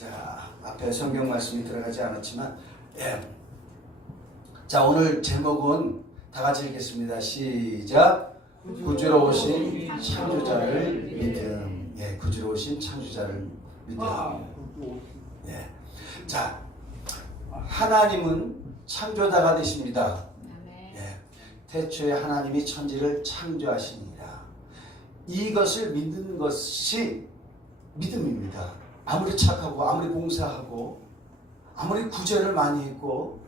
자, 앞에 성경 말씀이 들어가지 않았지만, 예. 자, 오늘 제목은 다 같이 읽겠습니다. 시작. 구주로 오신 창조자를 믿음. 예, 구주로 오신 창조자를 믿음. 예. 자, 하나님은 창조자가 되십니다. 예. 태초에 하나님이 천지를 창조하시니라. 이것을 믿는 것이 믿음입니다. 아무리 착하고 아무리 봉사하고 아무리 구제를 많이 했고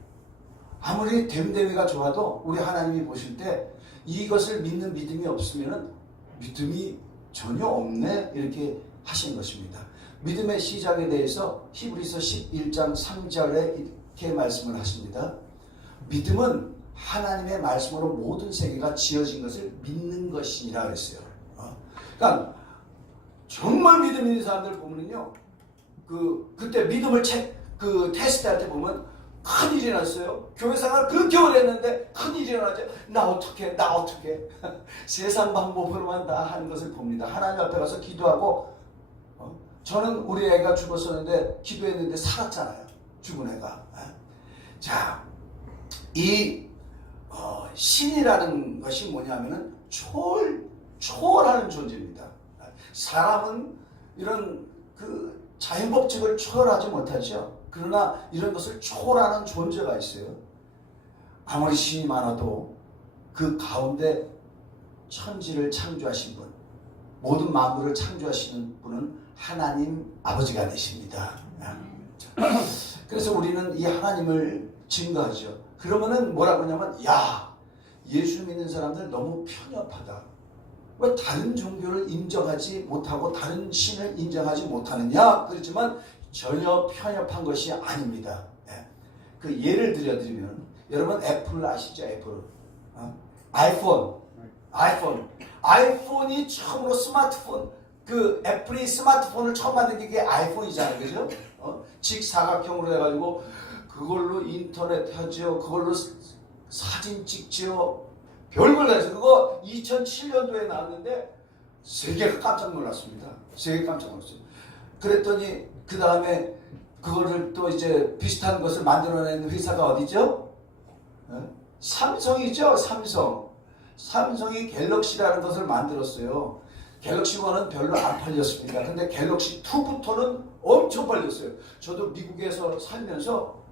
아무리 됨됨이가 좋아도 우리 하나님이 보실 때 이것을 믿는 믿음이 없으면 믿음이 전혀 없네 이렇게 하신 것입니다. 믿음의 시작에 대해서 히브리서 11장 3절에 이렇게 말씀을 하십니다. 믿음은 하나님의 말씀으로 모든 세계가 지어진 것을 믿는 것이니라 그랬어요. 그러니까 정말 믿음 있는 사람들 보면요, 그때 믿음을 테스트할 때 보면 큰일이 났어요. 교회 생활 그렇게 오래 했는데 큰일이 일어나죠. 나 어떡해. 세상 방법으로만 다 하는 것을 봅니다. 하나님 앞에 가서 기도하고, 저는 우리 애가 죽었었는데 기도했는데 살았잖아요. 죽은 애가. 자, 이 신이라는 것이 뭐냐면은 초월하는 존재입니다. 사람은 이런 자연법칙을 초월하지 못하죠. 그러나 이런 것을 초월하는 존재가 있어요. 아무리 신이 많아도 그 가운데 천지를 창조하신 분, 모든 만물을 창조하시는 분은 하나님 아버지가 되십니다. 그래서 우리는 이 하나님을 증거하죠. 그러면은 뭐라고 하냐면, 야, 예수 믿는 사람들 너무 편협하다. 왜 다른 종교를 인정하지 못하고 다른 신을 인정하지 못하느냐? 그렇지만 전혀 편협한 것이 아닙니다. 예. 그 예를 들어드리면, 여러분 애플 아시죠? 애플. 아이폰이 처음으로 스마트폰, 애플이 스마트폰을 처음 만든 게 아이폰이잖아요. 그죠? 직사각형으로 해가지고 그걸로 인터넷 하죠. 그걸로 사진 찍죠. 별걸 다 해서 그거 2007년도에 나왔는데 세계가 깜짝 놀랐습니다. 세계가 깜짝 놀랐어요. 그랬더니 그 다음에 그거를 또 이제 비슷한 것을 만들어낸 회사가 어디죠? 삼성이죠. 삼성이 갤럭시라는 것을 만들었어요. 갤럭시 1은 별로 안 팔렸습니다. 근데 갤럭시 2부터는 엄청 팔렸어요. 저도 미국에서 살면서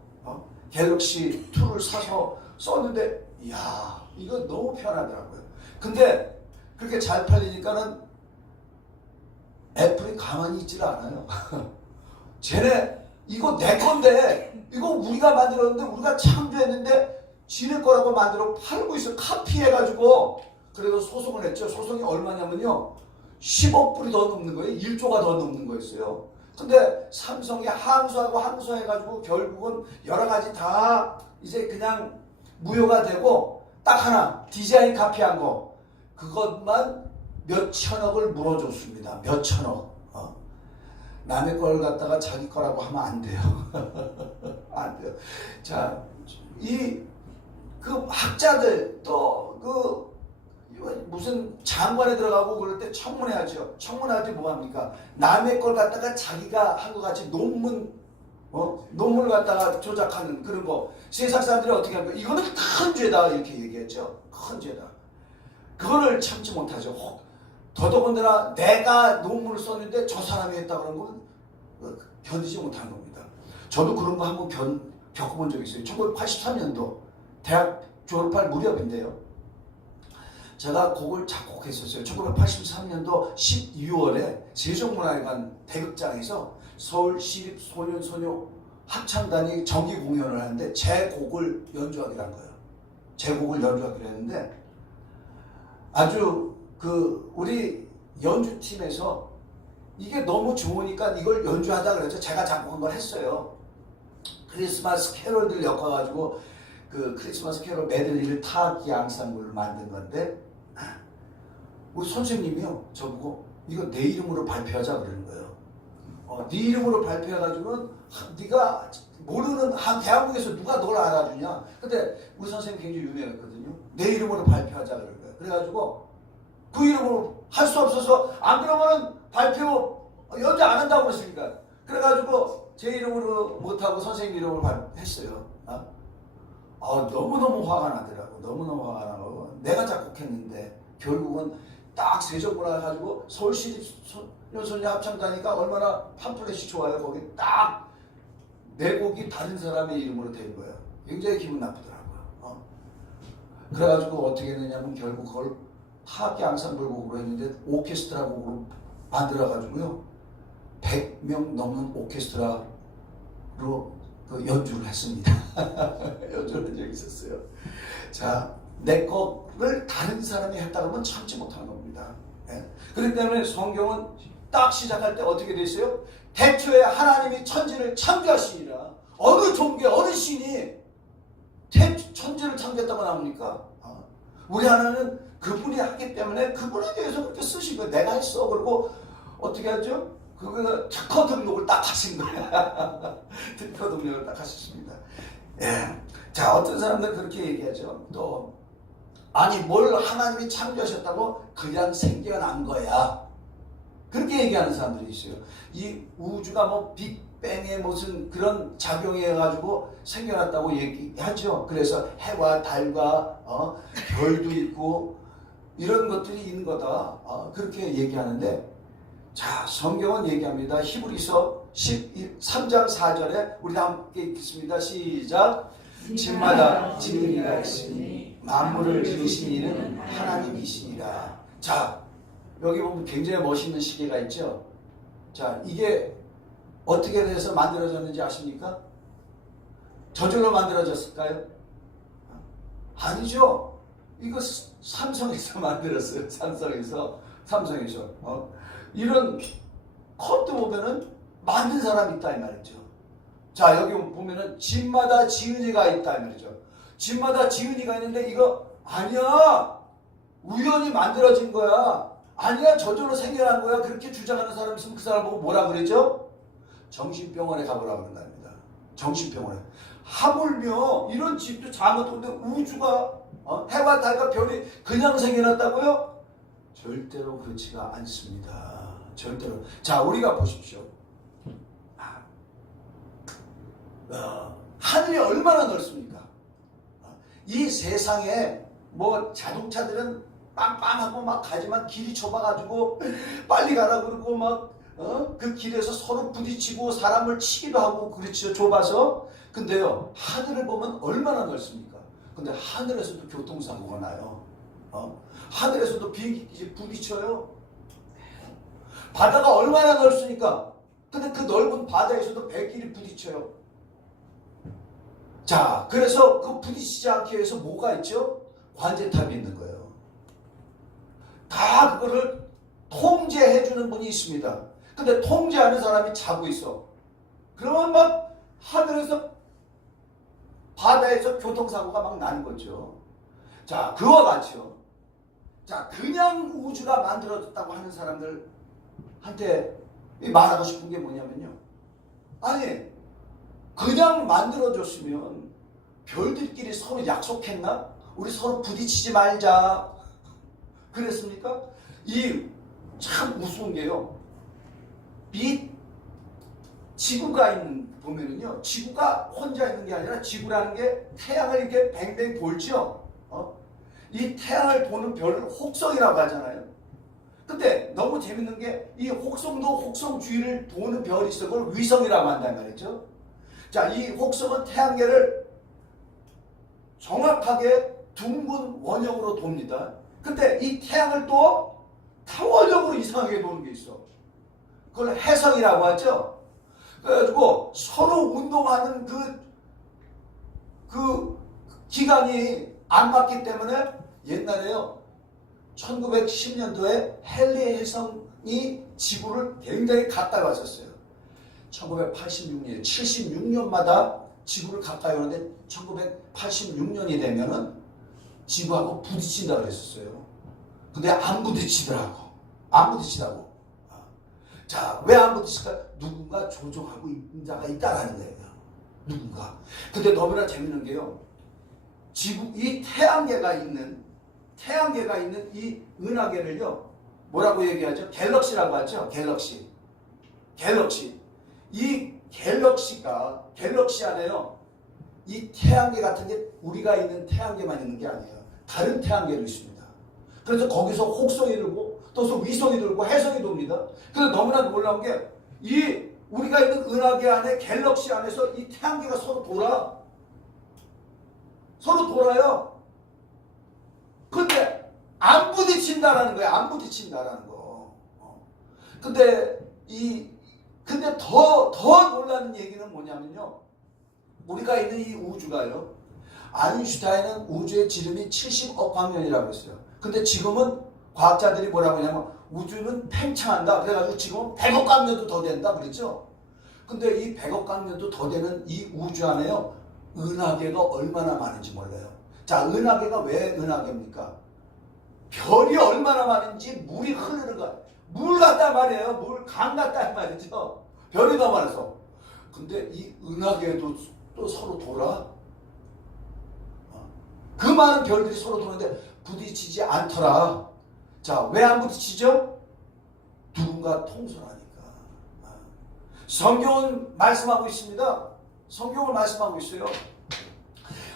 갤럭시 2를 사서 썼는데, 이야, 이거 너무 편하더라고요. 근데 그렇게 잘 팔리니까는 애플이 가만히 있질 않아요. 쟤네 이거 내 건데, 이거 우리가 만들었는데, 우리가 창조했는데 지네 거라고 만들어 팔고 있어. 카피해가지고. 그래서 소송을 했죠. 소송이 얼마냐면요, 10억 불이 더 넘는 거예요. 1조가 더 넘는 거였어요. 근데 삼성이 항소해가지고 결국은 여러 가지 다 이제 그냥 무효가 되고, 딱 하나 디자인 카피한 거, 그것만 몇 천억을 물어줬습니다. 몇 천억. 남의 걸 갖다가 자기 거라고 하면 안 돼요. 안 돼요. 자, 학자들 또 무슨 장관에 들어가고 그럴 때 청문회하죠. 청문회할 때 뭐 합니까? 남의 걸 갖다가 자기가 한 것 같이 논문을 갖다가 조작하는 그런 거. 세상 사람들이 어떻게 합니까? 이거는 큰 죄다 이렇게 얘기했죠. 큰 죄다. 그거를 참지 못하죠. 더더군다나 내가 논문을 썼는데 저 사람이 했다 그런 건 견디지 못하는 겁니다. 저도 그런 거 한번 겪어본 적이 있어요. 1983년도 대학 졸업할 무렵인데요. 제가 곡을 작곡했었어요. 1983년도 12월에 세종문화회관 대극장에서 서울시립소년소녀 합창단이 정기 공연을 하는데 제 곡을 연주하기로 한 거예요. 제 곡을 연주하기로 했는데, 아주 우리 연주팀에서 이게 너무 좋으니까 이걸 연주하자 그래서 제가 작곡한 걸 했어요. 크리스마스 캐롤들 엮어가지고 크리스마스 캐롤 메들리를 타악기 앙상블을 만든 건데, 우리 선생님이요, 저보고 이거 내 이름으로 발표하자 그러는 거예요. 네 이름으로 발표해가지고는 네가 모르는 대한민국에서 누가 널 알아주냐. 근데 우리 선생님 굉장히 유명했거든요. 내 이름으로 발표하자 그러는 거예요. 그래가지고 그 이름으로 할 수 없어서, 안 그러면은 발표 연주 안 한다고 그랬으니까. 그래가지고 제 이름으로 못하고 선생님 이름으로 했어요. 너무너무 화가 나더라고. 너무너무 화가 나고 내가 작곡했는데 결국은 딱 세종문화 해가지고 서울시립 연소년 합창단이니까 얼마나 팜플렛이 좋아요. 거기 딱 내 곡이 다른 사람의 이름으로 된 거예요. 굉장히 기분 나쁘더라고요. 그래가지고 어떻게 했느냐면 결국 그걸 타악기 앙상블 곡으로 했는데 오케스트라 곡으로 만들어가지고요 100명 넘는 오케스트라로 그 연주를 했습니다. 연주를 한 적이 있었어요. 자, 내 거를 다른 사람이 했다 그러면 참지 못하는 겁니다. 그렇기 때문에 성경은 딱 시작할 때 어떻게 돼 있어요? 태초에 하나님이 천지를 창조하시니라. 어느 종교, 어느 신이 천지를 창조했다고 나옵니까? 우리 하나는 그분이 하기 때문에 그분에 대해서 그렇게 쓰신 거예요. 내가 했어. 그리고 어떻게 하죠? 그거 특허 등록을 딱 하신 거야. 특허 등록을 딱 하셨습니다. 예. 자, 어떤 사람들 그렇게 얘기하죠. 또 아니 뭘 하나님이 창조하셨다고 그냥 생겨난 거야. 그렇게 얘기하는 사람들이 있어요. 이 우주가 뭐 빅뱅의 무슨 그런 작용해 가지고 생겨났다고 얘기하죠. 그래서 해와 달과 별도 있고 이런 것들이 있는 거다. 그렇게 얘기하는데 자, 성경은 얘기합니다. 히브리서 13장 4절에 우리 다 함께 읽겠습니다. 시작. 집마다 지은이가 있으니 만물을 지으신 이는 하나님이시니라. 자, 여기 보면 굉장히 멋있는 시계가 있죠. 자, 이게 어떻게 돼서 만들어졌는지 아십니까? 저절로 만들어졌을까요? 아니죠. 이거 삼성에서 만들었어요. 삼성에서. 이런 컷도 보면은 만든 사람이 있다 이 말이죠. 자, 여기 보면은 집마다 지은이가 있다 이 말이죠. 집마다 지은이가 있는데 이거 아니야. 우연히 만들어진 거야. 아니야. 저절로 생겨난 거야. 그렇게 주장하는 사람 있으면 그 사람 보고 뭐라 그러죠? 정신병원에 가보라고 그런답니다. 정신병원에. 하물며 이런 집도 잘못했는데 우주가 해와 달과 별이 그냥 생겨났다고요? 절대로 그렇지가 않습니다. 절대로. 자, 우리가 보십시오. 하늘이 얼마나 넓습니까? 이 세상에 뭐 자동차들은 빵빵하고 막 가지만 길이 좁아가지고 빨리 가라 그러고 막 그 길에서 서로 부딪히고 사람을 치기도 하고 그렇죠. 좁아서. 근데요, 하늘을 보면 얼마나 넓습니까? 근데 하늘에서도 교통사고가 나요. 하늘에서도 비행기 부딪혀요. 바다가 얼마나 넓습니까? 근데 그 넓은 바다에서도 배길이 부딪혀요. 자, 그래서 그 부딪히지 않기 위해서 뭐가 있죠? 관제탑이 있는 거예요. 다 그거를 통제해주는 분이 있습니다. 근데 통제하는 사람이 자고 있어. 그러면 막 하늘에서 바다에서 교통사고가 막 나는 거죠. 자, 그와 같이요. 자, 그냥 우주가 만들어졌다고 하는 사람들한테 말하고 싶은 게 뭐냐면요. 아니, 그냥 만들어졌으면 별들끼리 서로 약속했나? 우리 서로 부딪히지 말자. 그랬습니까? 이 참 우스운 게요. 이 지구가 보면은요. 지구가 혼자 있는 게 아니라 지구라는 게 태양을 이렇게 뱅뱅 돌죠. 이 태양을 도는 별을 혹성이라고 하잖아요. 근데 너무 재밌는 게 이 혹성도 혹성 주위를 도는 별이 있어. 그걸 위성이라고 한단 말이죠. 자, 이 혹성은 태양계를 정확하게 둥근 원형으로 돕니다. 근데 이 태양을 또 타원형으로 이상하게 도는 게 있어. 그걸 해성이라고 하죠. 그래가지고 서로 운동하는 그 기간이 안 맞기 때문에 옛날에요. 1910년도에 헨리 해성이 지구를 굉장히 가까이 왔었어요. 1986년, 76년마다 지구를 가까이 오는데 1986년이 되면은 지구하고 부딪힌다고 그랬었어요. 근데 안 부딪히더라고. 안 부딪히다고. 자, 왜 안 부딪힐까? 누군가 조종하고 있는 자가 있다라는 거예요. 누군가. 근데 너무나 재밌는 게요. 이 태양계가 있는 이 은하계를요. 뭐라고 얘기하죠? 갤럭시라고 하죠. 갤럭시. 이 갤럭시 안에요. 이 태양계 같은 게 우리가 있는 태양계만 있는 게 아니에요. 다른 태양계도 있습니다. 그래서 거기서 혹성이 돌고 또 위성이 돌고 해성이 돕니다. 그래서 너무나 놀라운 게 이 우리가 있는 은하계 안에 갤럭시 안에서 이 태양계가 서로 돌아요. 근데 안 부딪힌다라는 거예요. 안 부딪힌다라는 거. 근데 더 놀라는 얘기는 뭐냐면요. 우리가 있는 이 우주가요. 아인슈타인은 우주의 지름이 70억 광년이라고 했어요. 근데 지금은 과학자들이 뭐라고 하냐면 우주는 팽창한다. 그래가지고 지금은 100억 광년도 더 된다. 그랬죠? 근데 이 100억 광년도 더 되는 이 우주 안에요. 은하계가 얼마나 많은지 몰라요. 자, 은하계가 왜 은하계입니까? 별이 얼마나 많은지 물이 흐르는 거야. 물 같단 말이에요. 강 같단 말이죠. 별이 더 많아서. 근데 이 은하계도 또 서로 돌아. 그 많은 별들이 서로 도는데 부딪히지 않더라. 자, 왜 안 부딪히죠? 누군가 통솔하니까. 성경은 말씀하고 있습니다. 성경을 말씀하고 있어요.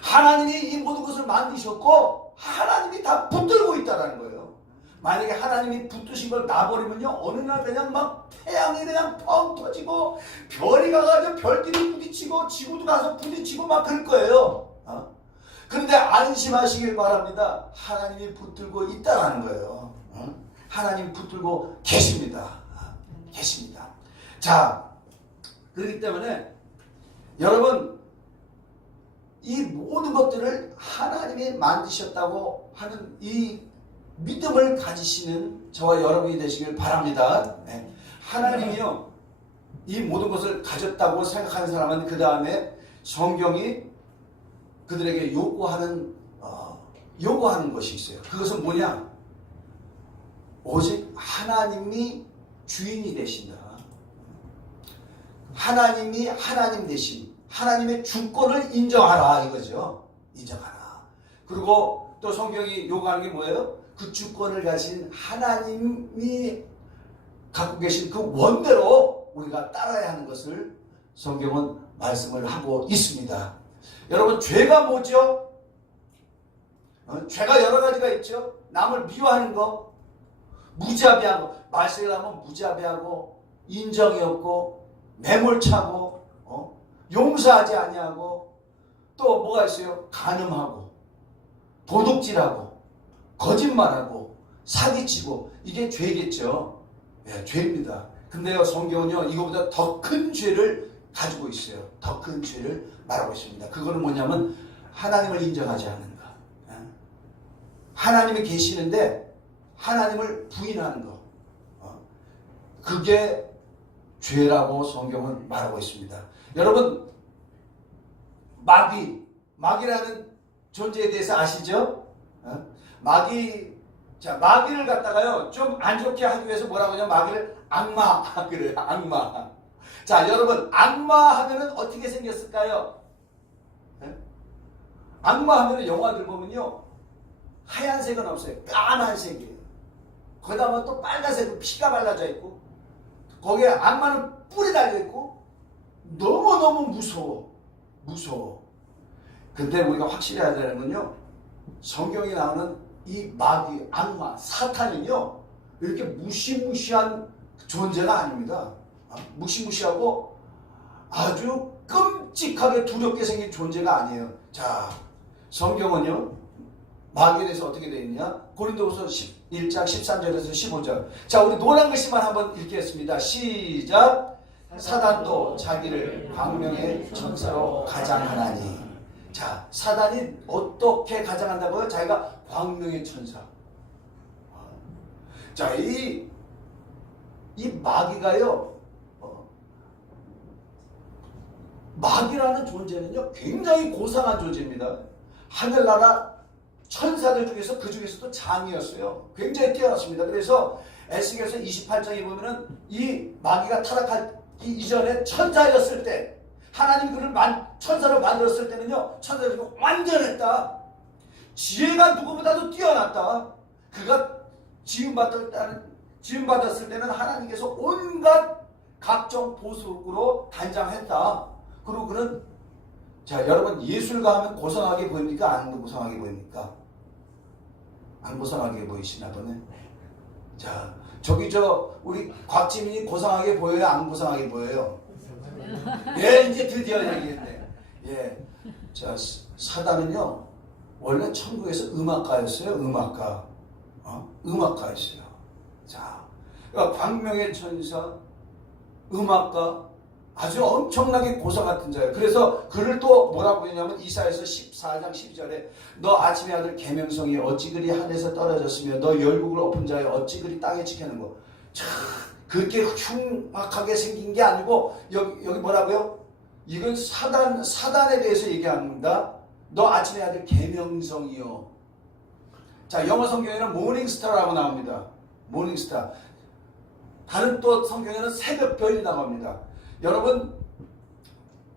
하나님이 이 모든 것을 만드셨고 하나님이 다 붙들고 있다는 거예요. 만약에 하나님이 붙드신 걸 놔버리면요, 어느 날 그냥 막 태양이 그냥 펑 터지고 별이 가가지고 별들이 부딪히고 지구도 가서 부딪히고 막 그럴 거예요. 그런데 안심하시길 바랍니다. 하나님이 붙들고 있다는 거예요. 하나님이 붙들고 계십니다. 계십니다. 자, 그렇기 때문에 여러분, 이 모든 것들을 하나님이 만드셨다고 하는 이 믿음을 가지시는 저와 여러분이 되시길 바랍니다. 네. 하나님이요, 이 모든 것을 가졌다고 생각하는 사람은 그 다음에 성경이 그들에게 요구하는 것이 있어요. 그것은 뭐냐? 오직 하나님이 주인이 되신다. 하나님이 하나님 되신, 하나님의 주권을 인정하라 이거죠. 인정하라. 그리고 또 성경이 요구하는 게 뭐예요? 그 주권을 가진 하나님이 갖고 계신 그 원대로 우리가 따라야 하는 것을 성경은 말씀을 하고 있습니다. 여러분, 죄가 뭐죠? 죄가 여러 가지가 있죠. 남을 미워하는 거, 무자비한 거, 말세를 하면 무자비하고 인정이 없고 매몰차고 용서하지 아니하고 또 뭐가 있어요? 간음하고 도둑질하고 거짓말하고 사기치고, 이게 죄겠죠. 네, 죄입니다. 근데요, 성경은요, 이거보다 더 큰 죄를 가지고 있어요. 더 큰 죄를 말하고 있습니다. 그거는 뭐냐면 하나님을 인정하지 않는 것. 하나님이 계시는데 하나님을 부인하는 것. 그게 죄라고 성경은 말하고 있습니다. 여러분, 마귀라는 존재에 대해서 아시죠? 마귀를 갖다가요, 좀 안 좋게 하기 위해서 뭐라고 하냐면 마귀를 악마 그래요. 악마. 자, 여러분, 악마 하면은 어떻게 생겼을까요? 악마 하면은 영화들 보면요, 하얀색은 없어요. 까만색이에요. 거기다가 또 빨간색은 피가 발라져 있고, 거기에 악마는 뿔이 달려 있고, 너무너무 무서워. 근데 우리가 확실히 해야 되는 건요, 성경에 나오는 이 마귀, 악마, 사탄은요, 이렇게 무시무시한 존재가 아닙니다. 무시무시하고 아주 끔찍하게 두렵게 생긴 존재가 아니에요. 자, 성경은요, 마귀에 대해서 어떻게 되어 있냐? 고린도후서 1장 13절에서 15절. 자, 우리 노란 글씨만 한번 읽겠습니다. 시작. 사단도 자기를 광명의 천사로 가장하나니. 자, 사단이 어떻게 가장한다고요? 자기가 광명의 천사. 자, 이 마귀가요, 마귀라는 존재는요, 굉장히 고상한 존재입니다. 하늘나라 천사들 중에서 그 중에서도 장이었어요. 굉장히 뛰어났습니다. 그래서 에스겔서 28장에 보면은 이 마귀가 타락하기 이전에 천사였을 때, 하나님이 그를 천사를 만들었을 때는요, 천사들이 완전했다. 지혜가 누구보다도 뛰어났다. 그가 지음받았을 때는 하나님께서 온갖 각종 보석으로 단장했다. 그리고 그는 자 여러분 예술가 하면 고상하게 보입니까? 안 고상하게 보입니까? 안 고상하게 보이시나 보네. 자 저기 우리 곽지민이 고상하게 보여요? 안 고상하게 보여요? 예 이제 드디어 얘기했네. 예. 자 사단은요 원래 천국에서 음악가였어요. 음악가였어요. 자 그러니까 광명의 천사 음악가 아주 엄청나게 고상 같은 자예요. 그래서 그를 또 뭐라고 했냐면 이사야서 14장 12절에 너 아침의 아들 계명성이 어찌 그리 하늘에서 떨어졌으며 너 열국을 엎은 자여 어찌 그리 땅에 지켜는고. 참 그렇게 흉악하게 생긴 게 아니고 여기 뭐라고요? 이건 사단에 대해서 얘기합니다. 너 아침의 아들 계명성이요. 자 영어 성경에는 모닝스타라고 나옵니다. 모닝스타. 다른 또 성경에는 새벽별이라고 합니다. 여러분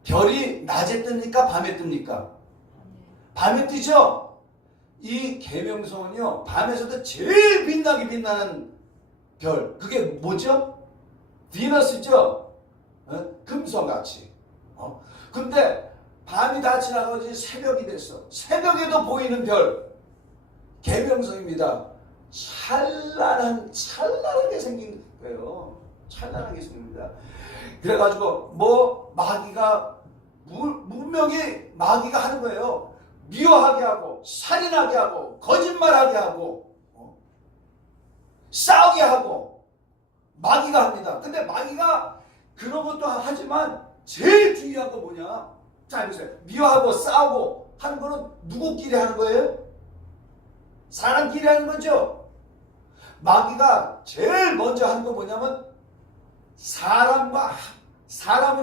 별이 낮에 뜹니까? 밤에 뜹니까? 밤에 뜨죠? 이 계명성은요 밤에서도 제일 빛나게 빛나는 별 그게 뭐죠? 비너스죠? 금성같이. 근데 밤이 다 지나가고 이제 새벽이 됐어. 새벽에도 보이는 별 계명성입니다. 찬란하게 생긴 거예요. 찬란하게 생깁니다. 그래가지고 마귀가 분명히 마귀가 하는 거예요. 미워하게 하고 살인하게 하고 거짓말하게 하고 싸우게 하고 마귀가 합니다. 근데 마귀가 그런 것도 하지만 제일 중요한 거 뭐냐? 자 보세요. 미워하고 싸우고 하는 거는 누구끼리 하는 거예요? 사람끼리 하는 거죠. 마귀가 제일 먼저 하는 거 뭐냐면 사람으로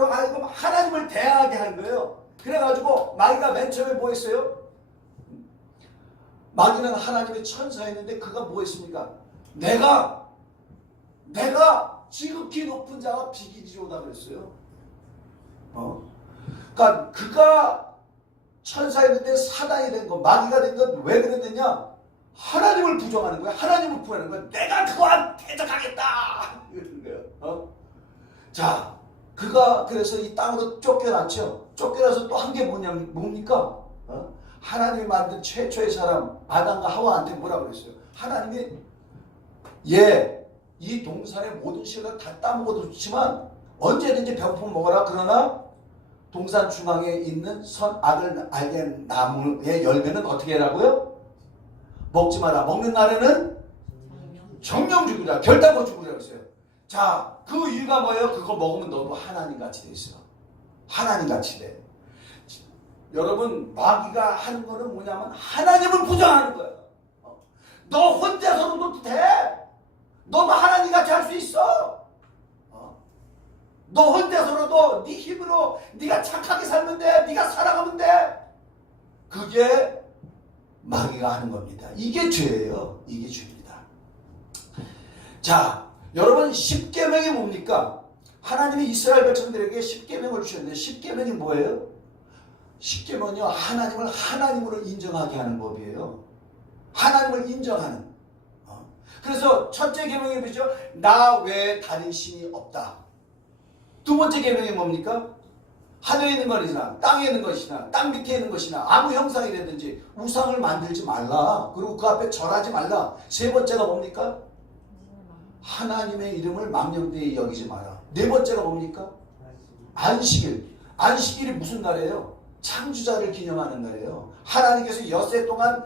하여금 하나님을 대항하게 하는 거예요. 그래가지고 마귀가 맨 처음에 뭐 했어요? 마귀는 하나님의 천사였는데 그가 뭐 했습니까? 내가 지극히 높은 자와 비기지로다 그랬어요. 그러니까 그가 천사였는데 사단이 된 거, 마귀가 된 건 왜 그랬느냐? 하나님을 부정하는 거야. 하나님을 부하는 거야. 내가 그와 대적하겠다. 이러는 거예요. 자, 그가 그래서 이 땅으로 쫓겨났죠. 쫓겨나서 또 한 게 뭡니까? 하나님이 만든 최초의 사람 아담과 하와한테 뭐라 그랬어요? 하나님이 이 동산의 모든 씨를 다 따먹어도 좋지만 언제든지 배고프면 먹어라. 그러나 동산 중앙에 있는 선악을 알게 나무의 열매는 어떻게 하라고요? 먹지 마라. 먹는 날에는 정령 죽으라. 결단코 죽으라 그랬어요. 자, 그 이유가 뭐예요? 그거 먹으면 너도 하나님같이 돼 있어. 하나님같이 돼. 여러분 마귀가 하는 거는 뭐냐면 하나님을 부정하는 거예요. 너 혼자서도 돼. 너도 하나님같이 할 수 있어. 너 혼자서라도 네 힘으로 네가 착하게 살면 돼. 네가 살아가면 돼. 그게 마귀가 하는 겁니다. 이게 죄예요. 이게 죄입니다. 자, 여러분 십계명이 뭡니까? 하나님이 이스라엘 백성들에게 십계명을 주셨는데 십계명이 뭐예요? 십계명은요 하나님을 하나님으로 인정하게 하는 법이에요. 하나님을 인정하는. 그래서 첫째 계명이 뭐죠? 나 외에 다른 신이 없다. 두 번째 계명이 뭡니까? 하늘에 있는 것이나 땅에 있는 것이나 땅 밑에 있는 것이나 아무 형상이라든지 우상을 만들지 말라. 그리고 그 앞에 절하지 말라. 세 번째가 뭡니까? 하나님의 이름을 망령되이 여기지 마라. 네 번째가 뭡니까? 안식일. 안식일이 무슨 날이에요? 창조자를 기념하는 날이에요. 하나님께서 엿새 동안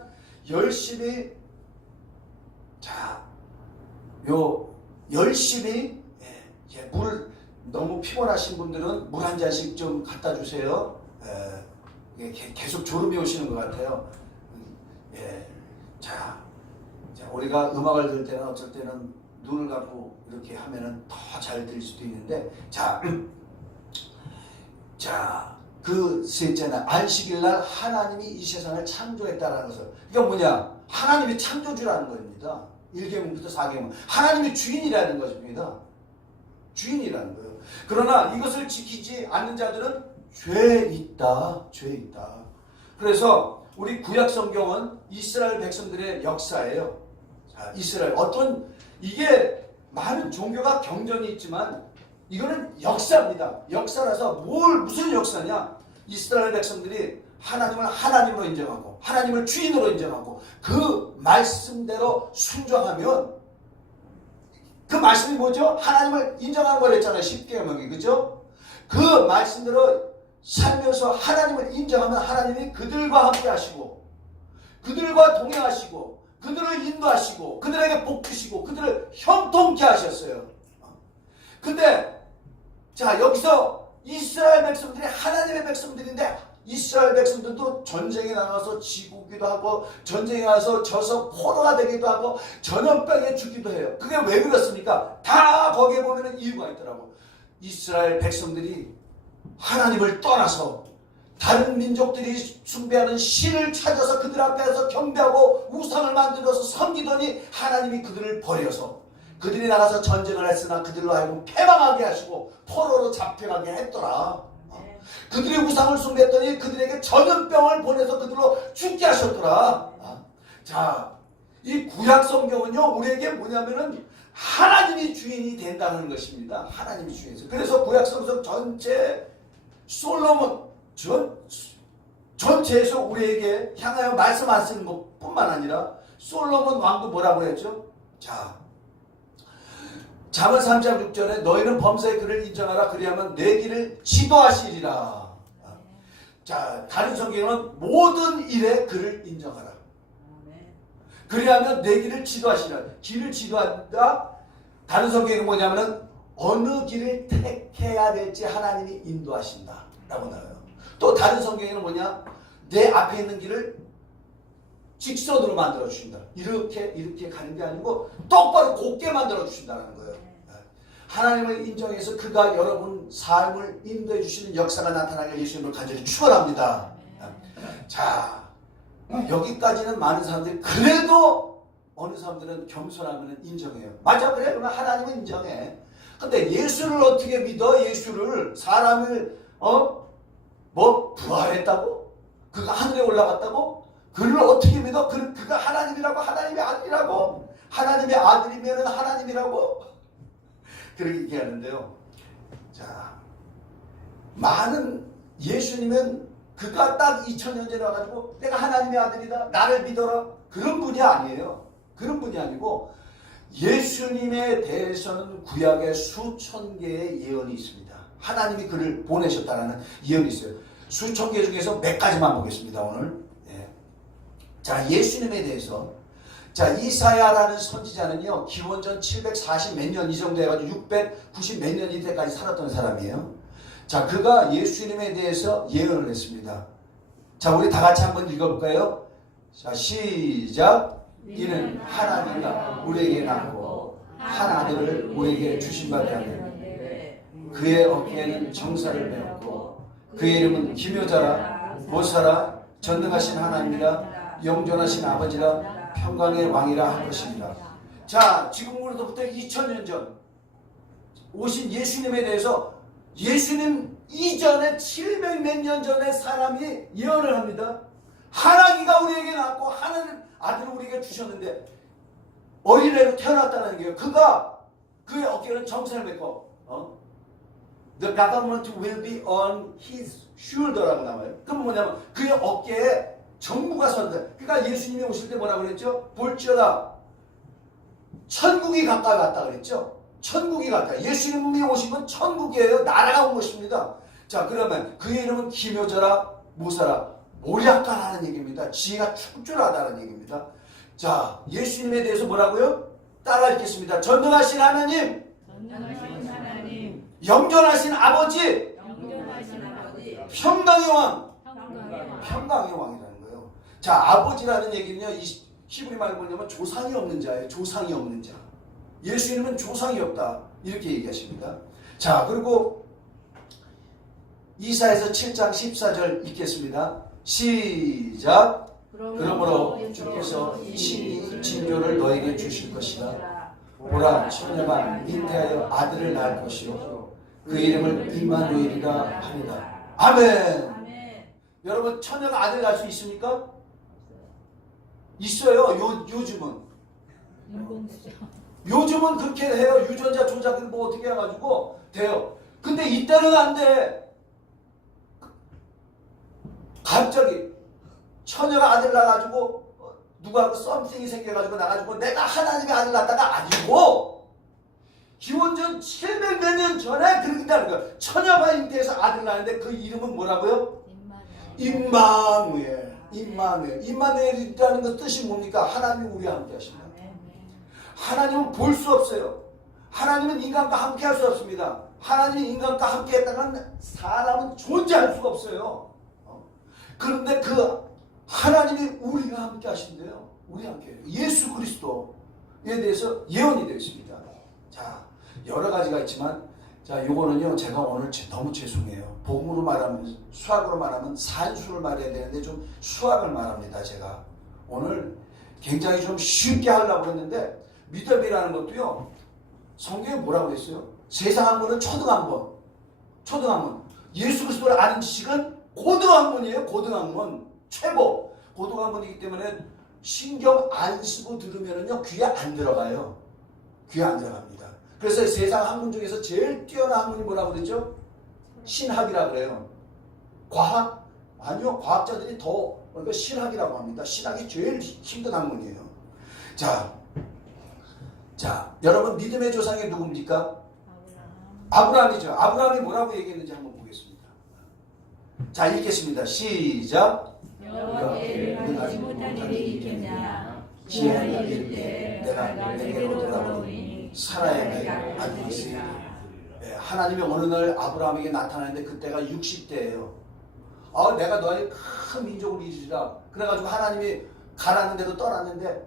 열심히 열심히 물 너무 피곤하신 분들은 물 한 잔씩 좀 갖다 주세요. 계속 졸음이 오시는 것 같아요. 자, 우리가 음악을 들을 때는 어쩔 때는 눈을 감고 이렇게 하면은 더 잘 들릴 수도 있는데, 그 셋째 날 안식일 날 하나님이 이 세상을 창조했다라는 것을, 그러니까 뭐냐? 하나님이 창조주라는 겁니다. 1계명부터 4계명. 하나님이 주인이라는 것입니다. 주인이라는 거예요. 그러나 이것을 지키지 않는 자들은 죄 있다. 그래서 우리 구약 성경은 이스라엘 백성들의 역사예요. 자, 이스라엘 이게 많은 종교가 경전이 있지만 이거는 역사입니다. 역사라서 무슨 역사냐? 이스라엘 백성들이 하나님을 하나님으로 인정하고 하나님을 주인으로 인정하고 그 말씀대로 순종하면 그 말씀이 뭐죠? 하나님을 인정한 거랬잖아요. 십계명이. 그죠? 그 말씀대로 살면서 하나님을 인정하면 하나님이 그들과 함께 하시고 그들과 동행하시고 그들을 인도하시고 그들에게 복 주시고 그들을 형통케 하셨어요. 근데 자 여기서 이스라엘 백성들이 하나님의 백성들인데 이스라엘 백성들도 전쟁에 나가서 지구기도 하고 전쟁에 가서 져서 포로가 되기도 하고 전염병에 죽기도 해요. 그게 왜 그렇습니까? 다 거기에 보면 이유가 있더라고. 이스라엘 백성들이 하나님을 떠나서 다른 민족들이 숭배하는 신을 찾아서 그들 앞에서 경배하고 우상을 만들어서 섬기더니 하나님이 그들을 버려서 그들이 나가서 전쟁을 했으나 그들로 하여금 패망하게 하시고 포로로 잡혀가게 했더라. 그들이 우상을 숭배했더니 그들에게 전염병을 보내서 그들로 죽게 하셨더라. 자, 이 구약 성경은요 우리에게 뭐냐면은 하나님이 주인이 된다는 것입니다. 하나님이 주인이세요. 그래서 구약 성경 전체 솔로몬 전체에서 우리에게 향하여 말씀하시는 것뿐만 아니라 솔로몬 왕도 뭐라고 했죠? 자, 잠언 3장 6절에 너희는 범사의 그를 인정하라 그리하면 내 길을 지도하시리라. 자, 다른 성경은 모든 일에 그를 인정하라. 그리하면 내 길을 지도하시리라. 길을 지도한다. 다른 성경은 뭐냐면은 어느 길을 택해야 될지 하나님이 인도하신다 라고 나와요. 또 다른 성경에는 뭐냐? 내 앞에 있는 길을 직선으로 만들어 주신다. 이렇게 가는 게 아니고 똑바로 곱게 만들어 주신다는 거예요. 하나님을 인정해서 그가 여러분 삶을 인도해 주시는 역사가 나타나게 예수님을 간절히 축원합니다. 자, 여기까지는 많은 사람들이 그래도 어느 사람들은 겸손하면 인정해요. 맞아, 그래, 그러나 하나님은 인정해. 근데 예수를 어떻게 믿어? 예수를 사람을 부활했다고? 그가 하늘에 올라갔다고? 그를 어떻게 믿어? 그가 하나님이라고? 하나님의 아들이라고? 하나님의 아들이면 하나님이라고? 그렇게 얘기하는데요. 자, 많은 예수님은 그가 딱 2000년 전에 와가지고 내가 하나님의 아들이다. 나를 믿어라. 그런 분이 아니에요. 그런 분이 아니고 예수님에 대해서는 구약에 수천 개의 예언이 있습니다. 하나님이 그를 보내셨다는 예언이 있어요. 수천 개 중에서 몇 가지만 보겠습니다. 오늘. 자, 예수님에 대해서 자, 이사야라는 선지자는요 기원전 740 몇 년 이 정도 해가지고 690 몇 년 이때까지 살았던 사람이에요. 자, 그가 예수님에 대해서 예언을 했습니다. 자, 우리 다 같이 한번 읽어볼까요? 자, 시작. 이는 하나님이가 우리에게 낳고 한 아들을 우리에게 주신 바 되었네. 그의 어깨에는 정사를 메었고 그의 이름은 기묘자라 모사라 전능하신 하나님이라 영존하신 아버지라 평강의 왕이라 할 것입니다. 자, 지금으로부터 2000년 전 오신 예수님에 대해서 예수님 이전에 700 몇 년 전에 사람이 예언을 합니다. 하나님가 우리에게 낳고 하나님 아들을 우리에게 주셨는데 어린애로 태어났다는 거예요. 그의 어깨는 정사를 메고 The government will be on his shoulder라고 나와요. 그럼 뭐냐면 그의 어깨에 정부가 선다. 그러니까 예수님이 오실 때 뭐라고 그랬죠? 볼지어다 천국이 가까이 왔다 그랬죠. 천국이 가까이. 예수님이 오신 건 천국이에요. 나라가 온 것입니다. 자, 그러면 그의 이름은 기묘자라 모사라 모략가라는 얘기입니다. 지혜가 충출하다는 얘기입니다. 자, 예수님에 대해서 뭐라고요? 따라 읽겠습니다. 전능하신 하나님, 영존하신 아버지, 평강의 왕, 평강의 왕이라는 거예요. 자, 아버지라는 얘기는요, 이 히브리 말로 뭐냐면 조상이 없는 자예요. 조상이 없는 자. 예수님은 조상이 없다. 이렇게 얘기하십니다. 자, 그리고 이사야서 7장 14절 읽겠습니다. 시작. 그러므로 주께서 친히 진료를 너에게 주실 것이다. 보라, 처녀가 잉태하여 아들을 낳을 것이요 그 이름을 임마누엘이라 하리라. 아멘. 여러분, 처녀가 아들 낳을 수 있습니까? 있어요. 요즘은 요즘은 그렇게 해요. 유전자 조작을 뭐 어떻게 해가지고 돼요. 근데 이때는 안 돼. 갑자기 처녀가 아들 낳아가지고 누구하고 썸씽이 생겨가지고 나가지고 내가 하나님의 아들 낳다가 아니고 기원전 700 몇 년 전에 그렇다는 거야. 처녀가 잉태해서 아들 낳았는데 그 이름은 뭐라고요? 임마누엘. 임마누엘이라는 그 뜻이 뭡니까? 하나님이 우리와 함께 하신다. 하나님은 볼 수 없어요. 하나님은 인간과 함께 할 수 없습니다. 하나님이 인간과 함께 했다면 사람은 존재할 수가 없어요. 그런데 그 하나님이 우리와 함께 하신대요. 우리와 함께 해요. 예수 그리스도에 대해서 예언이 되어 있습니다. 자, 여러 가지가 있지만 자, 요거는요 제가 오늘 너무 죄송해요. 복음으로 말하면 수학으로 말하면 산수를 말해야 되는데 좀 수학을 말합니다. 제가 오늘 굉장히 좀 쉽게 하려고 했는데 믿음이라는 것도요 성경에 뭐라고 했어요? 세상 학문은 초등학문. 예수 그리스도를 아는 지식은 고등학문이에요. 고등학문 최고 고등학문이기 때문에 신경 안 쓰고 들으면은요 귀에 안 들어가요. 귀에 안 들어갑니다. 그래서 세상 학문 중에서 제일 뛰어난 학문이 뭐라고 그러죠? 신학이라고 그래요. 과학? 아니요. 과학자들이 더 그러니까 신학이라고 합니다. 신학이 제일 힘든 학문이에요. 자, 여러분 믿음의 조상이 누굽니까? 아브라함이죠. 아브라함이 뭐라고 얘기했는지 한번 보겠습니다. 자, 읽겠습니다. 시작. 여호와께 알지 못한 일이 있겠냐. 기한이 이를 때 내가 내게로 돌아오니 사라에게 아들이 있으리. 하나님이 어느 날 아브라함에게 나타나는데 그때가 60대예요. 내가 너의 큰 민족을 이루리라. 그래가지고 하나님이 가라는 데도 떠났는데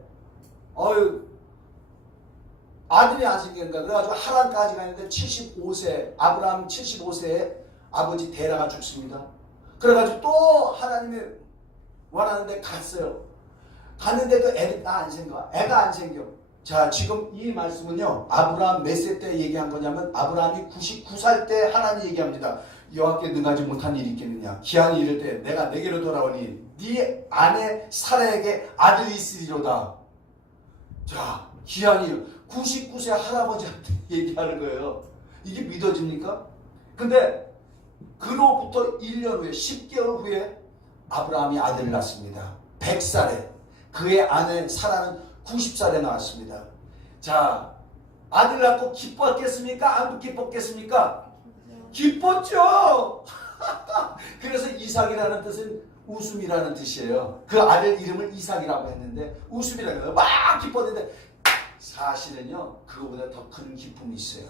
아들이 안 생긴다. 그래가지고 하란까지 가는데 75세 아브라함 75세에 아버지 데라가 죽습니다. 그래가지고 또 하나님이 원하는데 갔어요. 갔는데 그 애가 안 생겨. 자, 지금 이 말씀은요 아브라함 몇 세 때 얘기한 거냐면 아브라함이 99살 때 하나님 얘기합니다. 여호와께 능하지 못한 일이 있겠느냐. 기한이 이를 때 내가 내게로 돌아오니 네 아내 사라에게 아들이 있으리로다. 자, 기한이 99세 할아버지한테 얘기하는 거예요. 이게 믿어집니까? 근데 그로부터 1년 후에 10개월 후에 아브라함이 아들을 낳습니다. 100살에 그의 아내 사라는 90살에 나왔습니다. 자, 아들 낳고 기뻤겠습니까? 안 기뻤겠습니까? 기뻤죠. 그래서 이삭이라는 뜻은 웃음이라는 뜻이에요. 그 아들 이름을 이삭이라고 했는데 웃음이라는 거예요. 막 기뻤는데 사실은요 그거보다 더 큰 기쁨이 있어요.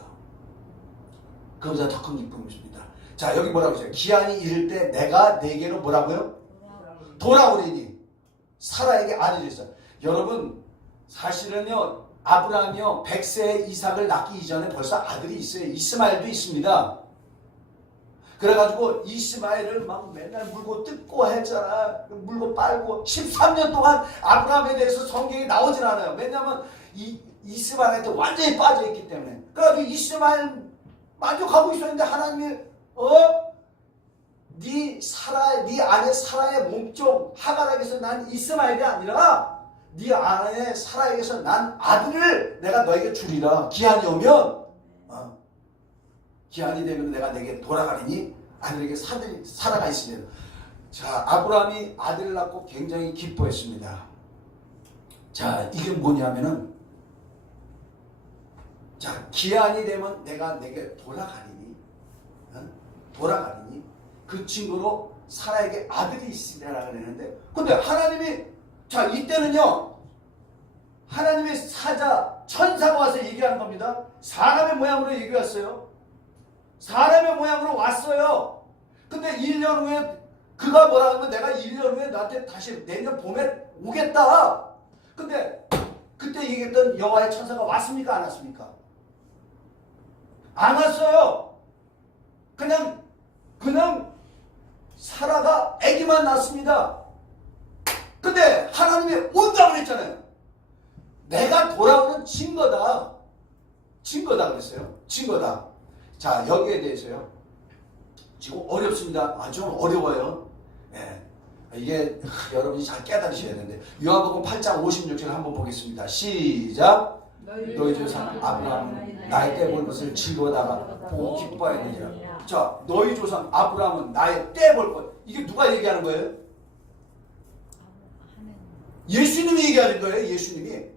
그거보다 더 큰 기쁨이 있습니다. 자, 여기 뭐라고 했어요? 기한이 이를 때 내가 내게로 뭐라고요? 돌아오리니 사라에게 아들이 있어요. 여러분 사실은요 아브라함이요 100세에 이삭을 낳기 이전에 벌써 아들이 있어요. 이스마엘도 있습니다. 그래가지고 이스마엘을 막 맨날 물고 뜯고 했잖아. 물고 빨고 13년 동안 아브라함에 대해서 성경이 나오진 않아요. 왜냐하면 이스마엘한테 완전히 빠져있기 때문에. 그래가지고 이스마엘 만족하고 있었는데 하나님이 네 아내 사라의 몸쪽 하갈에게서 난 이스마엘이 아니라 네 아내 사라에게서 난 아들을 내가 너에게 주리라. 기한이 오면 기한이 되면 내가 내게 돌아가리니 아들에게 사라가 있으면. 자, 아브라함이 아들을 낳고 굉장히 기뻐했습니다. 자, 이게 뭐냐면은 자, 기한이 되면 내가 내게 돌아가리니 그 친구로 사라에게 아들이 있으리라 그랬는데 근데 하나님이 자 이때는요 하나님의 사자 천사가 와서 얘기하는 겁니다. 사람의 모양으로 얘기 왔어요. 사람의 모양으로 왔어요. 근데 1년 후에 그가 뭐라 하면 내가 1년 후에 나한테 다시 내년 봄에 오겠다. 근데 그때 얘기했던 여호와의 천사가 왔습니까? 안 왔습니까? 안 왔어요. 그냥 사라가 아기만 낳습니다. 근데 하나님이 온다고 그랬잖아요. 내가 돌아오는 증거다. 그랬어요. 증거다. 자, 여기에 대해서요. 지금 어렵습니다. 좀 어려워요. 네. 이게 여러분이 잘 깨달으셔야 되는데 요한복음 8장 56절 한번 보겠습니다. 시작. 너희 조상 아브라함은 나의 떼볼 것을 즐거워하다가 보고 기뻐해야 되니라. 자, 너희 조상 아브라함은 나의 떼볼 것. 이게 누가 얘기하는 거예요? 예수님이 얘기하는 거예요. 예수님이.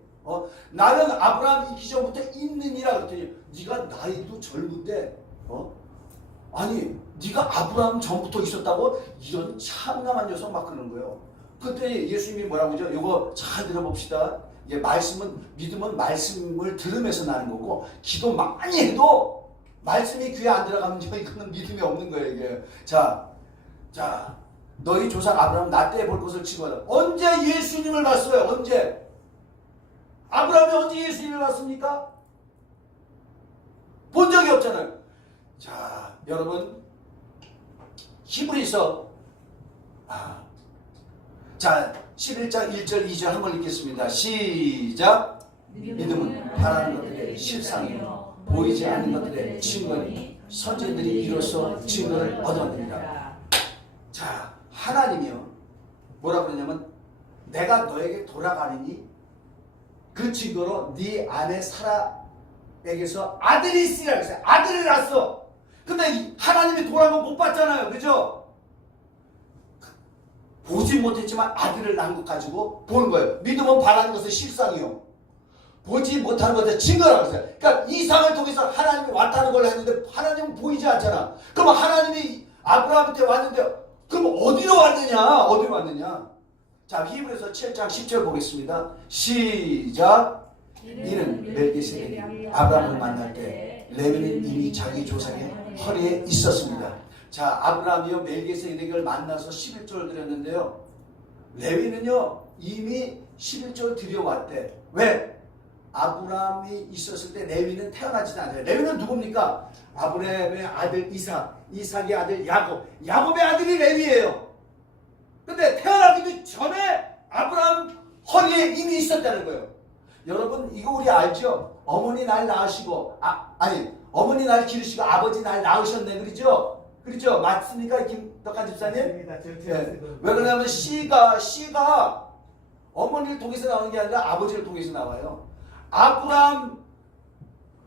나는 아브라함 있기 전부터 있느니라 그랬더니 네가 나이도 젊은데 아니 네가 아브라함 전부터 있었다고? 이런 참남한 녀석 막 그러는 거예요. 그때 예수님이 뭐라고 하죠? 이거 잘 들어봅시다. 이게 믿음은 말씀을 들으면서 나는 거고, 기도 많이 해도 말씀이 귀에 안 들어가면 이거는 믿음이 없는 거예요. 이게. 자, 너희 조상 아브라함 나 때 볼 것을 치고하다. 언제 예수님을 봤어요? 언제? 아브라함이 언제 예수님을 봤습니까? 본 적이 없잖아요. 자, 여러분 히브리서 자 11장 1절 2절 한번 읽겠습니다. 시작. 믿음은 바라는 것들의 실상이요 보이지 않는 것들의 증거니 선지자들이 이로써 증거를 얻어냅니다. 자, 하나님이요 뭐라고 그러냐면 내가 너에게 돌아가리니 그 증거로 네 안에 사라에게서 아들이 있으리라 그랬어요. 아들을 낳았어. 근데 하나님이 돌아가면 못 봤잖아요. 그죠? 보지 못했지만 아들을 낳은 것 가지고 보는 거예요. 믿음은 바라는 것은 실상이요 보지 못하는 것은 증거라고 했어요. 그러니까 이상을 통해서 하나님이 왔다는 걸 했는데 하나님은 보이지 않잖아. 그럼 하나님이 아브라함한테 왔는데 그럼 어디로 왔느냐? 자, 히브리서 7장 10절 보겠습니다. 시작. 이는 멜기세덱이 아브라함을 만날 때 레위는 이미 자기 조상의 허리에 있었습니다. 자, 아브라함이요 멜기세덱을 만나서 11조를 드렸는데요. 레위는요 이미 11조를 드려왔대. 왜? 아브라함이 있었을 때 레위는 태어나지도 않아요. 레위는 누굽니까? 아브라함의 아들 이삭, 이삭의 아들 야곱, 야곱의 아들이 레위예요. 근데 태어나기도 전에 아브라함 허리에 이미 있었다는 거예요. 여러분 이거 우리 알죠? 어머니 날 낳으시고 어머니 날 기르시고 아버지 날 낳으셨네. 그렇죠? 맞습니까? 김덕한 집사님? 네. 왜 그러냐면 씨가 어머니를 통해서 나오는 게 아니라 아버지를 통해서 나와요. 아브라함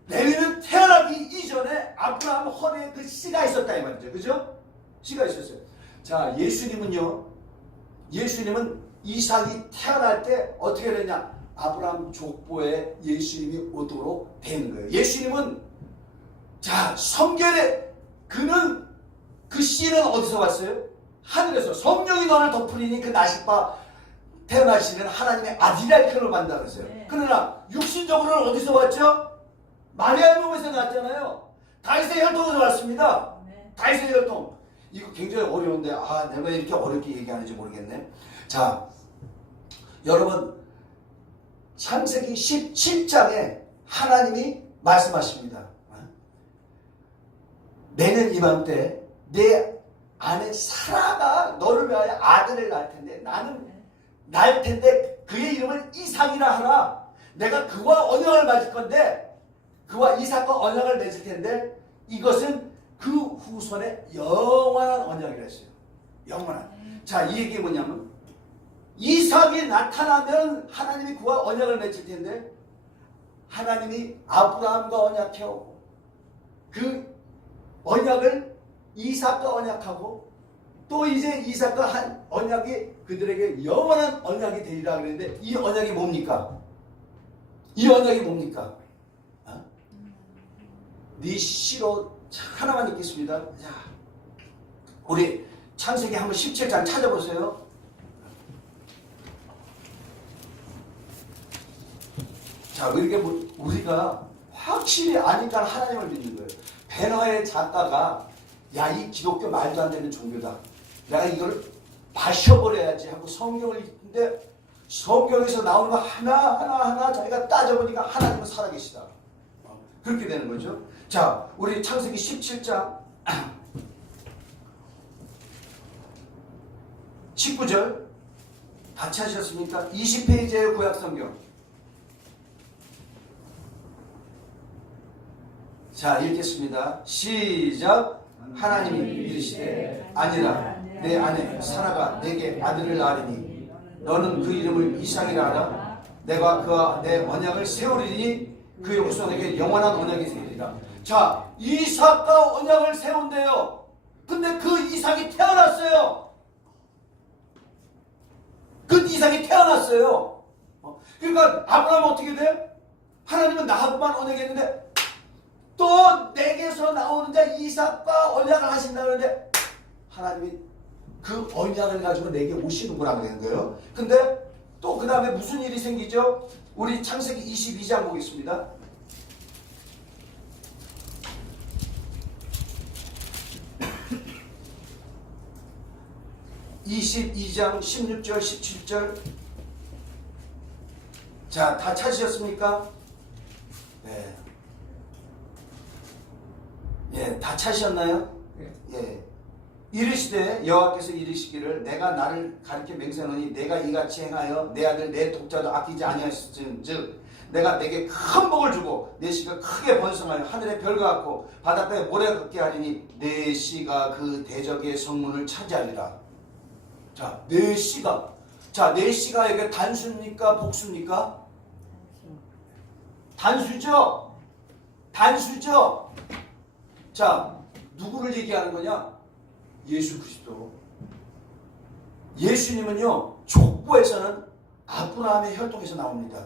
레위는 태어나기 이전에 아브라함 허리에 그 씨가 있었다 이 말이죠. 그죠? 씨가 있었어요. 자, 예수님은 이삭이 태어날 때 어떻게 되냐? 아브라함 족보에 예수님이 오도록 되는 거예요. 예수님은 자, 성결에 그는 그 씨는 어디서 왔어요? 하늘에서 성령이 너를 덮으리니 그 나실바 태어나시는 하나님의 아들이라 표현을 받는다 그랬어요. 그러나 육신적으로는 어디서 왔죠? 마리아의 몸에서 났잖아요. 다윗의 혈통에서 왔습니다. 다윗의 혈통. 이거 굉장히 어려운데 내가 왜 이렇게 어렵게 얘기하는지 모르겠네. 자, 여러분 창세기 17장에 하나님이 말씀하십니다. 내년 이맘때 내 아내 사라가 너를 위하여 아들을 낳을 텐데 나는 낳을 텐데 그의 이름을 이삭이라 하라. 내가 그와 언약을 맺을 건데 그와 이삭과 언약을 맺을 텐데 이것은 그 후손의 영원한 언약이라 했어요. 영원한. 자, 이 얘기 뭐냐면 이삭이 나타나면 하나님이 그와 언약을 맺을 텐데 하나님이 아브라함과 언약해오고 그 언약을 이삭과 언약하고 또 이제 이삭과 한 언약이 그들에게 영원한 언약이 되리라 그랬는데 이 언약이 뭡니까? 이 언약이 뭡니까? 네 씨로 하나만 읽겠습니다. 자, 우리 창세기 한번 17장 찾아보세요. 자, 우리가 확실히 아니까 하나님을 믿는 거예요. 베너의 작가가 야, 이 기독교 말도 안 되는 종교다. 내가 이걸 마셔버려야지 하고 성경을 읽는데 성경에서 나오는 거 하나하나 자기가 따져보니까 하나님은 살아계시다. 그렇게 되는 거죠. 자, 우리 창세기 17장 19절 다 찾으셨습니까? 20페이지의 구약성경. 자, 읽겠습니다. 시작. 하나님이 이르시되 아니라 내 아내 사라가 내게 아들을 낳으리니 너는 그 이름을 이삭이라 하라. 내가 그와 내 언약을 세우리니 그의 후손에게 영원한 언약이 되리라. 자, 이삭과 언약을 세운대요. 근데 그 이삭이 태어났어요. 그 이삭이 태어났어요. 그러니까 아브라함은 어떻게 돼? 하나님은 나하고만 언약했는데 또 내게서 나오는 자 이삭과 언약을 하신다는데 하나님이 그 언약을 가지고 내게 오시는구나 그런 거예요. 근데 또 그 다음에 무슨 일이 생기죠? 우리 창세기 22장 보겠습니다. 22장 16절 17절. 자, 다 찾으셨습니까? 네. 예, 다 찾으셨나요? 예. 이르시되 여호와께서 이르시기를 내가 나를 가리켜 맹세하노니 내가 이같이 행하여 내 아들 내 독자도 아끼지 아니하였은즉 내가 내게 큰 복을 주고 내 씨가 크게 번성하여 하늘의 별과 같고 바닷가에 모래가 같게 하리니 내 씨가 그 대적의 성문을 차지하리라. 자, 내 씨가, 자, 내 씨가 이게 단수입니까? 복수입니까? 단수죠? 단수죠? 자, 누구를 얘기하는 거냐? 예수 그리스도. 예수님은요, 족보에서는 아브라함의 혈통에서 나옵니다.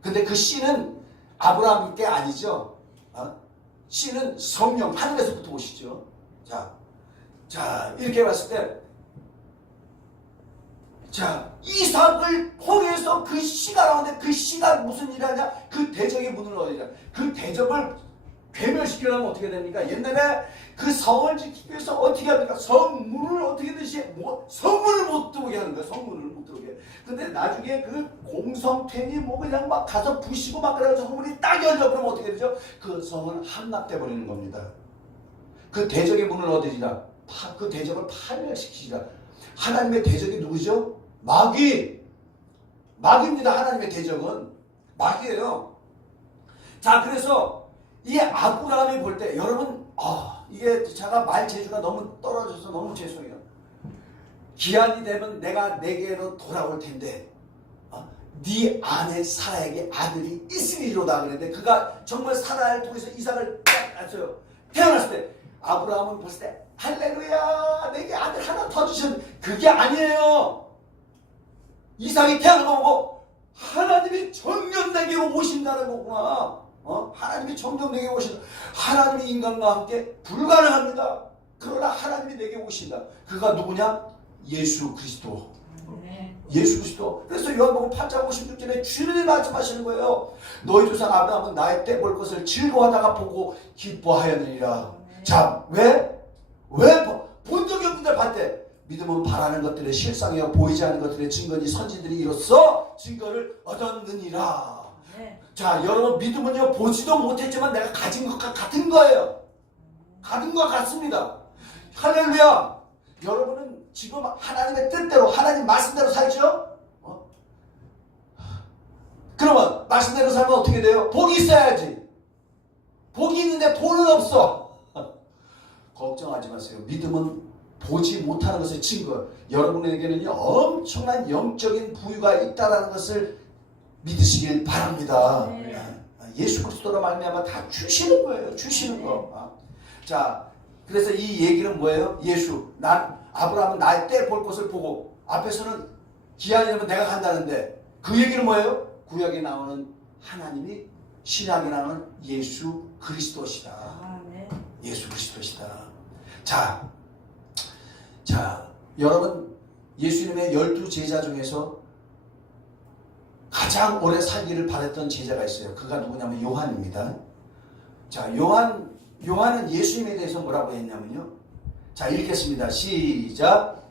근데 그 씨는 아브라함 게 아니죠. 씨는 성령, 하늘에서부터 오시죠. 자, 이렇게 봤을 때, 자, 이삭을 통해서 그 씨가 나오는데 그 씨가 무슨 일을 하냐? 그 대적의 문을 얻으냐? 그 대적을 괴멸시키려면 어떻게 됩니까? 옛날에 그 성을 지키기 위해서 어떻게 합니까? 성문을 어떻게 하듯이 성문을 못 들어오게 하는 거예요. 성문을 못 들어오게. 근데 나중에 그 공성태니 뭐 그냥 막 가서 부시고 막 그래가지고 성문이 딱 열려 그러면 어떻게 되죠? 그 성은 함락돼 버리는 겁니다. 그 대적의 문을 얻으리라. 그 대적을 파멸시키리라. 하나님의 대적이 누구죠? 마귀입니다. 하나님의 대적은 마귀예요. 자, 그래서 이 아브라함이 볼 때 여러분, 이게 제가 말 재주가 너무 떨어져서 너무 죄송해요. 기한이 되면 내가 내게로 돌아올 텐데 네 안에 사라에게 아들이 있으리로다 그랬는데 그가 정말 사라를 통해서 이삭을 딱 낳았어요. 태어났을 때 아브라함은 봤을 때 할렐루야 내게 아들 하나 더 주셨는데 그게 아니에요. 이삭이 태어난 거 보고 하나님이 정녕 내게로 오신다는 거구나. 하나님이 정녕 내게 오신다. 하나님이 인간과 함께 불가능합니다. 그러나 하나님이 내게 오신다. 그가 누구냐? 예수 그리스도. 예수 그리스도. 그래서 요한복음 8장 56절에 주님이 말씀하시는 거예요. 너희 조상 아브라함은 나의 때 볼 것을 즐거워하다가 보고 기뻐하였느니라. 자, 왜 본 적이 없는데 봤대. 믿음은 바라는 것들의 실상이요 보이지 않는 것들의 증거니 선지들이 이로써 증거를 얻었느니라. 자, 여러분 믿음은요 보지도 못했지만 내가 가진 것과 같은 거예요. 같은 것 같습니다. 할렐루야. 여러분은 지금 하나님의 뜻대로 하나님 말씀대로 살죠? 그러면 말씀대로 살면 어떻게 돼요? 복이 있어야지. 복이 있는데 돈은 없어. 걱정하지 마세요. 믿음은 보지 못하는 것의 증거. 여러분에게는요 엄청난 영적인 부유가 있다는 것을 믿으시길 바랍니다. 예수 그리스도로 말미암아 다 주시는 거예요. 주시는 거. 자, 그래서 이 얘기는 뭐예요? 예수, 아브라함은 나의 때 볼 것을 보고 앞에서는 기한이 되면 내가 간다는데 그 얘기는 뭐예요? 구약에 나오는 하나님이 신약에 나오는 예수 그리스도시다. 예수 그리스도시다. 자, 여러분 예수님의 12제자 중에서 가장 오래 살기를 바랬던 제자가 있어요. 그가 누구냐면 요한입니다. 자, 요한은 예수님에 대해서 뭐라고 했냐면요. 자, 읽겠습니다. 시작.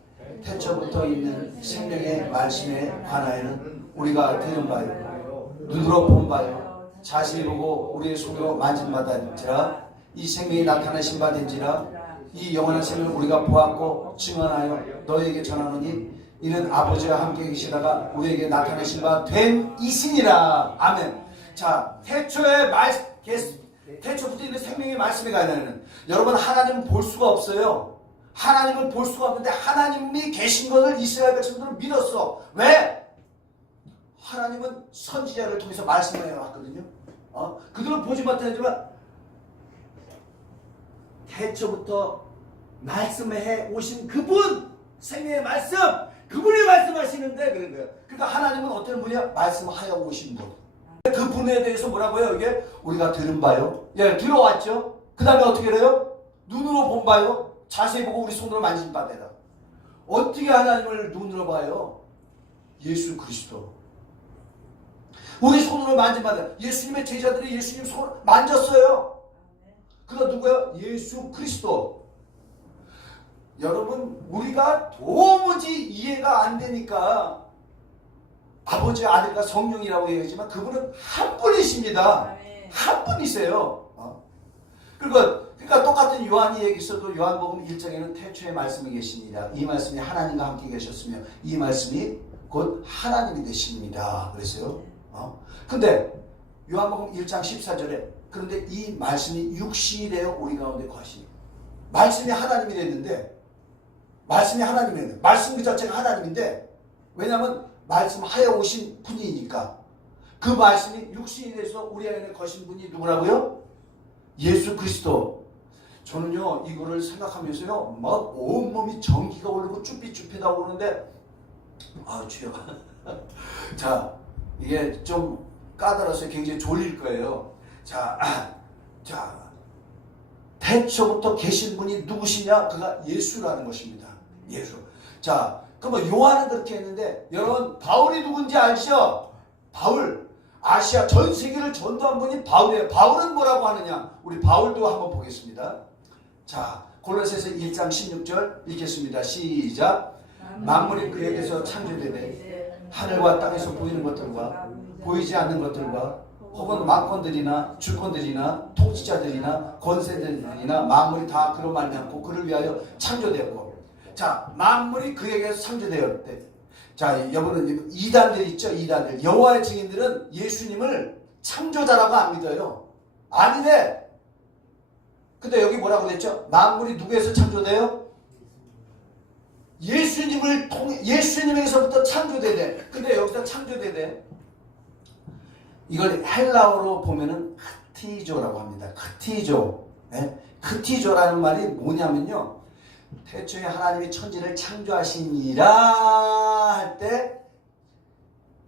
태초부터 있는 생명의 말씀에 관하여는 우리가 들은 바요, 눈으로 본 바요, 자세히 보고 우리의 손으로 만진 바된지라. 이 생명이 나타나신 바된지라. 이 영원한 생명을 우리가 보았고 증언하여 너희에게 전하노니 이는 아버지와 함께 계시다가 우리에게 나타내신 바 된 이신이라. 아멘. 자, 태초부터 있는 생명의 말씀에 관하여는 여러분 하나님은 볼 수가 없어요. 하나님을 볼 수가 없는데 하나님이 계신 것을 이스라엘 백성들은 믿었어. 왜? 하나님은 선지자를 통해서 말씀을 해왔거든요. 그들은 보지 못하지만 태초부터 말씀해 오신 그분, 생명의 말씀, 그분이 말씀하시는데 그런 거예요. 그러니까 하나님은 어떤 분이야? 말씀하여 오신 분. 그 분에 대해서 뭐라고요? 이게 우리가 들은 바요. 예, 들어왔죠. 그 다음에 어떻게 해요? 눈으로 본 바요. 자세히 보고 우리 손으로 만진 바되다. 어떻게 하나님을 눈으로 봐요? 예수 그리스도. 우리 손으로 만진 바다. 예수님의 제자들이 예수님 손을 만졌어요. 그가 누구예요? 예수 그리스도. 여러분, 우리가 도무지 이해가 안 되니까 아버지, 아들과 성령이라고 얘기하지만 그분은 한 분이십니다. 한 분이세요. 그러니까 똑같은 요한이 얘기했어도 요한복음 1장에는 태초에 말씀이 계시니라. 이 말씀이 하나님과 함께 계셨으며 이 말씀이 곧 하나님이 되십니다. 그랬어요. 근데 요한복음 1장 14절에 그런데 이 말씀이 육신이 되어 우리 가운데 거하시니. 말씀이 하나님이 됐는데 말씀 그 자체가 하나님인데 왜냐하면 말씀하여 오신 분이니까 그 말씀이 육신이 돼서 우리 안에 거신 분이 누구라고요? 예수 그리스도. 저는요 이거를 생각하면서요 막 온몸이 전기가 오르고 쭈삣쭈삣하고 오는데 주여 자 이게 좀 까다로워서 굉장히 졸릴 거예요. 자 태초부터 계신 분이 누구시냐? 그가 예수라는 것입니다. 예수. 자 그러면 요한은 그렇게 했는데 여러분 바울이 누군지 아시죠? 바울. 아시아 전 세계를 전도한 분이 바울이에요. 바울은 뭐라고 하느냐? 우리 바울도 한번 보겠습니다. 자 골로새서 1장 16절 읽겠습니다. 시작. 만물이 그에게서 창조되되 하늘과 땅에서 보이는 것들과 보이지 않는 것들과 혹은 왕권들이나 주권들이나 통치자들이나 권세들이나 만물이 다 그로 말미암고 그를 위하여 창조되었고. 자 만물이 그에게서 창조되었대. 자 여러분은 이단들 있죠. 이단들. 여호와의 증인들은 예수님을 창조자라고 안 믿어요. 아니래. 근데 여기 뭐라고 그랬죠? 만물이 누구에서 창조돼요? 예수님을 통해 예수님에게서부터 창조되대. 근데 여기서 창조되대. 이걸 헬라어로 보면은 크티조라고 합니다. 크티조. 네? 크티조라는 말이 뭐냐면요. 태초에 하나님이 천지를 창조하시니라 할 때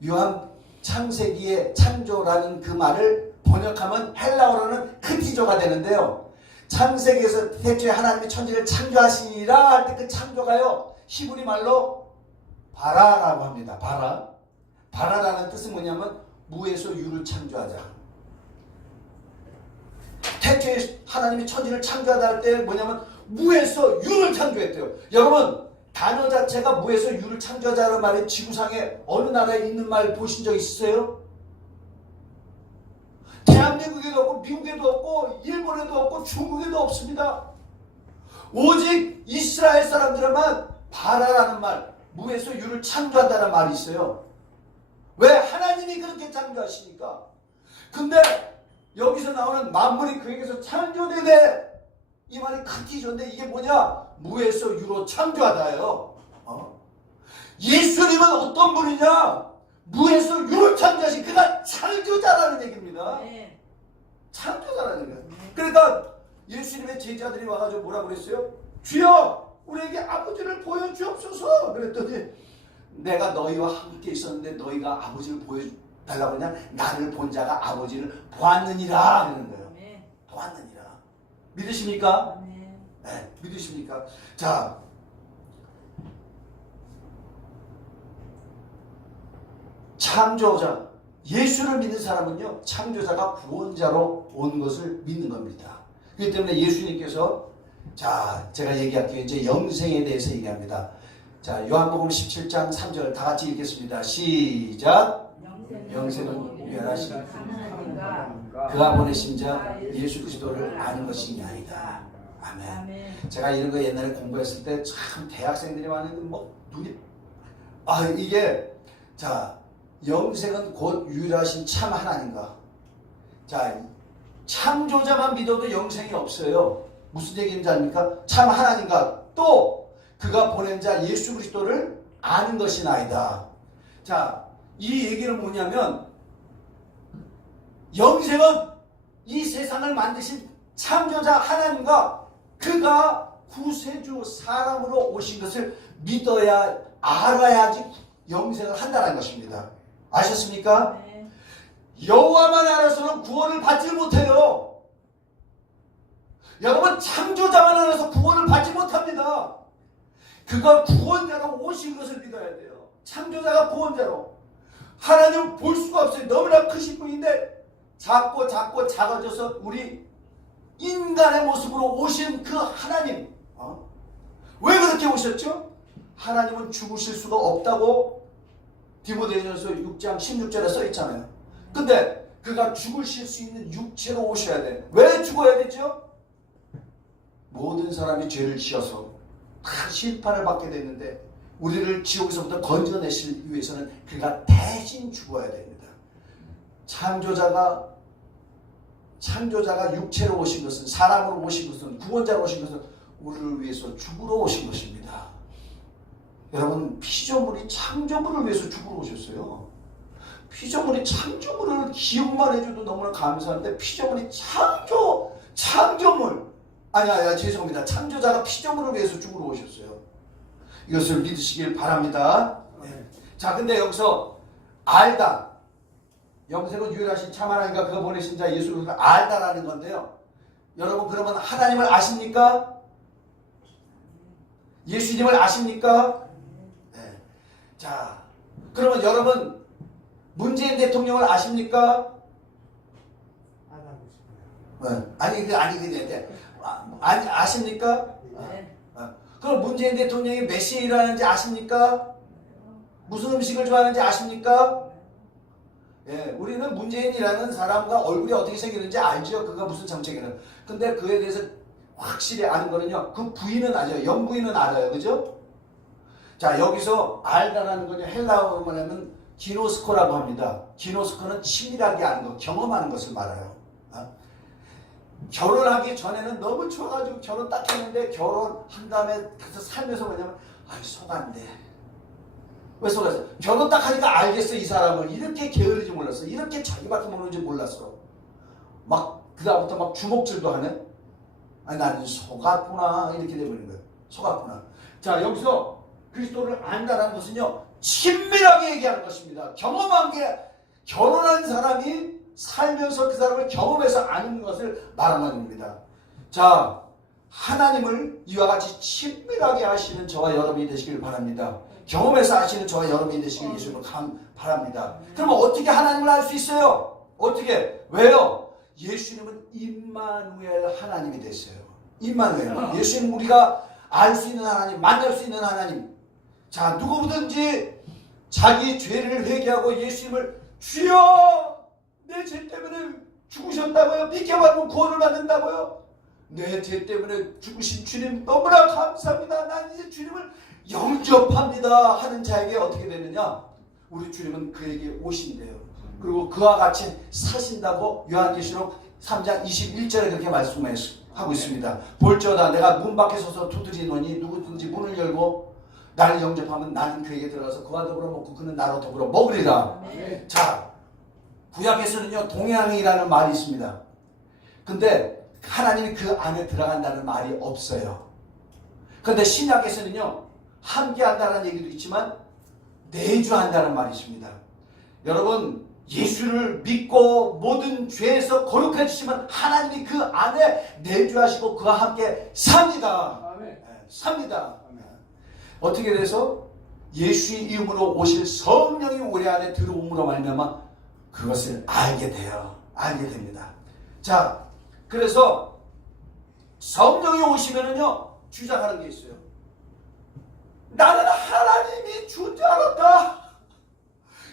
요한 창세기의 창조라는 그 말을 번역하면 헬라어로는 크티조가 되는데요. 창세기에서 태초에 하나님이 천지를 창조하시니라 할 때 그 창조가요. 히브리 말로 바라라고 합니다. 바라. 바라라는 뜻은 뭐냐면 무에서 유를 창조하자. 태초에 하나님이 천지를 창조하다 할 때 뭐냐면 무에서 유를 창조했대요. 여러분 단어 자체가 무에서 유를 창조하자는 말이 지구상에 어느 나라에 있는 말 보신 적 있으세요? 대한민국에도 없고 미국에도 없고 일본에도 없고 중국에도 없습니다. 오직 이스라엘 사람들만 바라라는 말, 무에서 유를 창조한다는 말이 있어요. 왜? 하나님이 그렇게 창조하시니까. 근데 여기서 나오는 만물이 그에게서 창조되되 이 말이 크티조인데 이게 뭐냐? 무에서 유로 창조하다예요. 예수님은 어떤 분이냐? 무에서 유를 창조하신 그가 창조자라는 얘기입니다. 네. 창조자라는 얘기예요. 그러니까 예수님의 제자들이 와가지고 뭐라고 그랬어요? 주여 우리에게 아버지를 보여주옵소서. 그랬더니 내가 너희와 함께 있었는데 너희가 아버지를 보여달라고 하냐? 나를 본 자가 아버지를 보았느니라 그러는 거예요. 네. 보았느니라. 믿으십니까? 네. 네, 믿으십니까? 자, 창조자 예수를 믿는 사람은요 창조자가 구원자로 온 것을 믿는 겁니다. 그렇기 때문에 예수님께서 자 제가 얘기할게요. 이제 영생에 대해서 얘기합니다. 자 요한복음 17장 3절 다 같이 읽겠습니다. 시작. 영생은 유일하신 그가 보내신 자 예수 그리스도를 아는 것이 아니다. 아멘. 제가 이런 거 옛날에 공부했을 때 참 대학생들이 많은데 뭐 눈이 이게 자 영생은 곧 유일하신 참 하나님과 자 창조자만 믿어도 영생이 없어요. 무슨 얘기인지 압니까? 참 하나님과 또 그가 보낸 자 예수 그리스도를 아는 것이 나이다. 자 이 얘기는 뭐냐면 영생은 이 세상을 만드신 창조자 하나님과 그가 구세주 사람으로 오신 것을 믿어야 알아야지 영생을 한다는 것입니다. 아셨습니까? 네. 여호와만 알아서는 구원을 받지 못해요. 여러분 창조자만 알아서 구원을 받지 못합니다. 그가 구원자로 오신 것을 믿어야 돼요. 창조자가 구원자로. 하나님은 볼 수가 없어요. 너무나 크신 분인데 작고 작아져서 우리 인간의 모습으로 오신 그 하나님. 왜 그렇게 오셨죠? 하나님은 죽으실 수가 없다고 디모데전서 6장 16절에 써 있잖아요. 근데 그가 죽으실 수 있는 육체로 오셔야 돼. 왜 죽어야 되죠? 모든 사람이 죄를 지어서 다 심판을 받게 됐는데 우리를 지옥에서부터 건져내실 위해서는 그가 대신 죽어야 됩니다. 창조자가 육체로 오신 것은, 사람으로 오신 것은, 구원자로 오신 것은 우리를 위해서 죽으러 오신 것입니다. 여러분, 피조물이 창조물을 위해서 죽으러 오셨어요. 피조물이 창조물을 기억만 해줘도 너무나 감사한데 피조물이 창조물 죄송합니다. 창조자가 피조물을 위해서 죽으러 오셨어요. 이것을 믿으시길 바랍니다. 네. 자, 근데 여기서 알다. 영생은 유일하신 참 하나님과 그가 보내신 자 예수 그리스도를 알다라는 건데요. 여러분 그러면 하나님을 아십니까? 예수님을 아십니까? 네. 자, 그러면 여러분 문재인 대통령을 아십니까? 아십니까? 네. 그럼 문재인 대통령이 메시아라는지 아십니까? 무슨 음식을 좋아하는지 아십니까? 예, 우리는 문재인이라는 사람과 얼굴이 어떻게 생겼는지 알죠. 그가 무슨 정책이는. 근데 그에 대해서 확실히 아는 거는요. 그 부인은 알아요. 영부인은 알아요. 그죠? 자, 여기서 알다라는 거는 헬라어로 말하면 기노스코라고 합니다. 기노스코는 치밀하게 아는 것, 경험하는 것을 말해요. 결혼하기 전에는 너무 좋아가지고 결혼 딱 했는데 결혼한 다음에 가서 살면서 뭐냐면 속았네. 왜 속았어? 결혼 딱 하니까 알겠어. 이 사람을 이렇게 게으르지 몰랐어. 이렇게 자기밖에 모르는지 몰랐어. 막 그다음부터 막 주먹질도 하네. 나는 속았구나 이렇게 돼버린 거예요. 속았구나. 자, 여기서 그리스도를 안다라는 것은요 친밀하게 얘기하는 것입니다. 경험한 게 결혼한 사람이 살면서 그 사람을 경험해서 아는 것을 말하는 겁니다. 자, 하나님을 이와 같이 친밀하게 아시는 저와 여러분이 되시길 바랍니다. 경험해서 아시는 저와 여러분이 되시길 예수님으로 바랍니다. 그러면 어떻게 하나님을 알 수 있어요? 어떻게? 왜요? 예수님은 임마누엘 하나님이 되세요. 임마누엘. 예수님 우리가 알 수 있는 하나님, 만날 수 있는 하나님. 자, 누구든지 자기 죄를 회개하고 예수님을 주여 내 죄 때문에 죽으셨다고요? 믿겨가지고 구원을 받는다고요? 내 죄 때문에 죽으신 주님 너무나 감사합니다. 난 이제 주님을 영접합니다 하는 자에게 어떻게 되느냐? 우리 주님은 그에게 오신대요. 그리고 그와 같이 사신다고 요한계시록 3장 21절에 그렇게 말씀하고 있습니다. 볼지어다 내가 문 밖에 서서 두드리노니 누구든지 문을 열고 나를 영접하면 나는 그에게 들어가서 그와 더불어 먹고 그는 나로 더불어 먹으리라. 네. 자, 구약에서는요 동행이라는 말이 있습니다. 근데 하나님이 그 안에 들어간다는 말이 없어요. 근데 신약에서는요 함께한다는 얘기도 있지만 내주한다는 말이 있습니다. 여러분 예수를 믿고 모든 죄에서 거룩해 주시면 하나님이 그 안에 내주하시고 그와 함께 삽니다. 아멘. 삽니다. 어떻게 돼서 예수의 이름으로 오실 성령이 우리 안에 들어옴으로 말미암아 그것을 알게 돼요. 알게 됩니다. 자, 그래서 성령이 오시면은요 주장하는 게 있어요. 나는 하나님이 준 줄 알았다.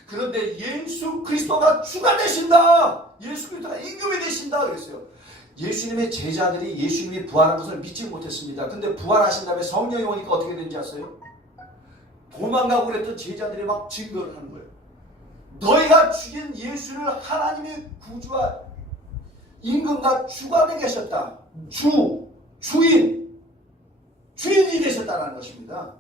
그런데 예수 그리스도가 주가 되신다. 예수 그리스도가 임금이 되신다 그랬어요. 예수님의 제자들이 예수님이 부활한 것을 믿지 못했습니다. 근데 부활하신 다음에 성령이 오니까 어떻게 된지 아세요? 도망가고 그랬던 제자들이 막 증거를 하는 거예요. 너희가 죽인 예수를 하나님의 구주와 임금과 주가 되게 하셨다. 주인이 되셨다는 것입니다.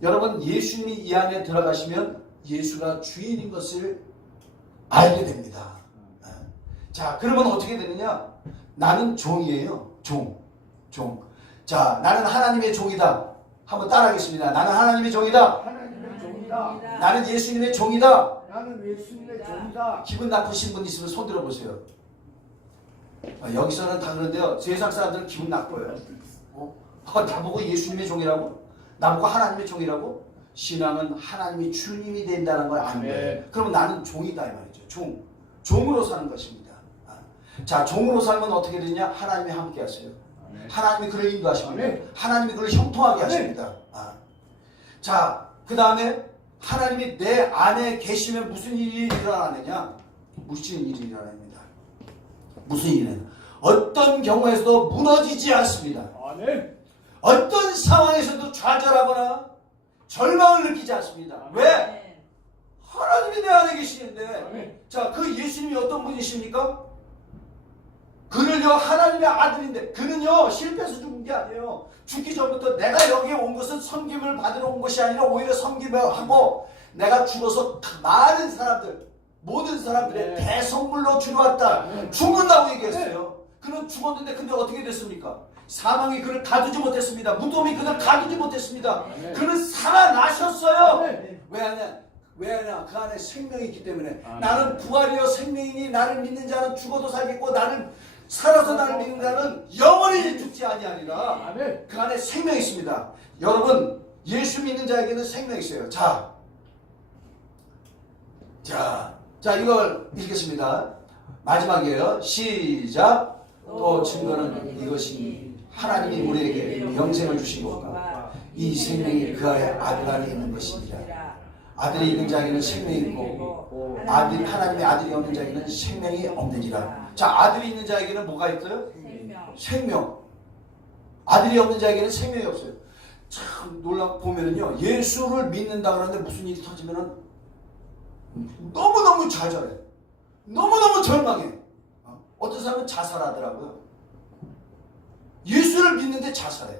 여러분 예수님이 이 안에 들어가시면 예수가 주인인 것을 알게 됩니다. 자, 그러면 어떻게 되느냐? 나는 종이에요. 종. 자, 나는 하나님의 종이다. 한번 따라하겠습니다. 나는 하나님의 종이다. 하나님의 종이다. 나는 예수님의 종이다. 나는 예수님의 종이다. 기분 나쁘신 분 있으면 손 들어보세요. 여기서는 다 그런데요. 세상 사람들은 기분 나빠요. 나보고 예수님의 종이라고? 나보고 하나님의 종이라고? 신앙은 하나님이 주님이 된다는 걸 안 돼. 그러면 나는 종이다 이 말이죠. 종으로 사는 것입니다. 자, 종으로 살면 어떻게 되냐? 하나님이 함께 하세요. 하나님이 그를 인도하십니다. 하나님이 그를 형통하게 하십니다. 자, 그 다음에 하나님이 내 안에 계시면 무슨 일이 일어나느냐? 무슨 일이 일어납니다. 무슨 일이냐? 어떤 경우에서도 무너지지 않습니다. 어떤 상황에서도 좌절하거나 절망을 느끼지 않습니다. 왜? 하나님이 내 안에 계시는데. 자, 그 예수님이 어떤 분이십니까? 그는요 하나님의 아들인데, 그는요 실패해서 죽은 게 아니에요. 죽기 전부터 내가 여기에 온 것은 섬김을 받으러 온 것이 아니라 오히려 섬김을 하고 내가 죽어서 많은 사람들, 모든 사람들의 대선물로 주러 왔다. 죽는다고 얘기했어요. 그는 죽었는데 근데 어떻게 됐습니까? 사망이 그를 가두지 못했습니다. 무덤이 그를 가두지 못했습니다. 그는 살아나셨어요. 왜 하냐? 그 안에 생명이 있기 때문에. 나는 부활이요 생명이니 나를 믿는 자는 죽어도 살겠고 나를 살아서 나를 믿는 자는 영원히 죽지 아니하리라. 그 안에 생명이 있습니다. 여러분, 예수 믿는 자에게는 생명이 있어요. 자, 이걸 읽겠습니다. 마지막이에요. 시작. 또 증거는 이것이 하나님이 우리에게 영생을 주신 것과 이 생명이 그 아들 안에 있는 것입니다. 아들이 있는 자에게는 생명이 있고 하나님의 아들이 없는 자에게는 생명이 없느니라. 자, 아들이 있는 자에게는 뭐가 있어요? 생명. 아들이 없는 자에게는 생명이 없어요. 참 놀라 보면은요, 예수를 믿는다 그러는데 무슨 일이 터지면은 너무너무 좌절해. 너무너무 절망해. 어떤 사람은 자살하더라고요. 예수를 믿는데 자살해.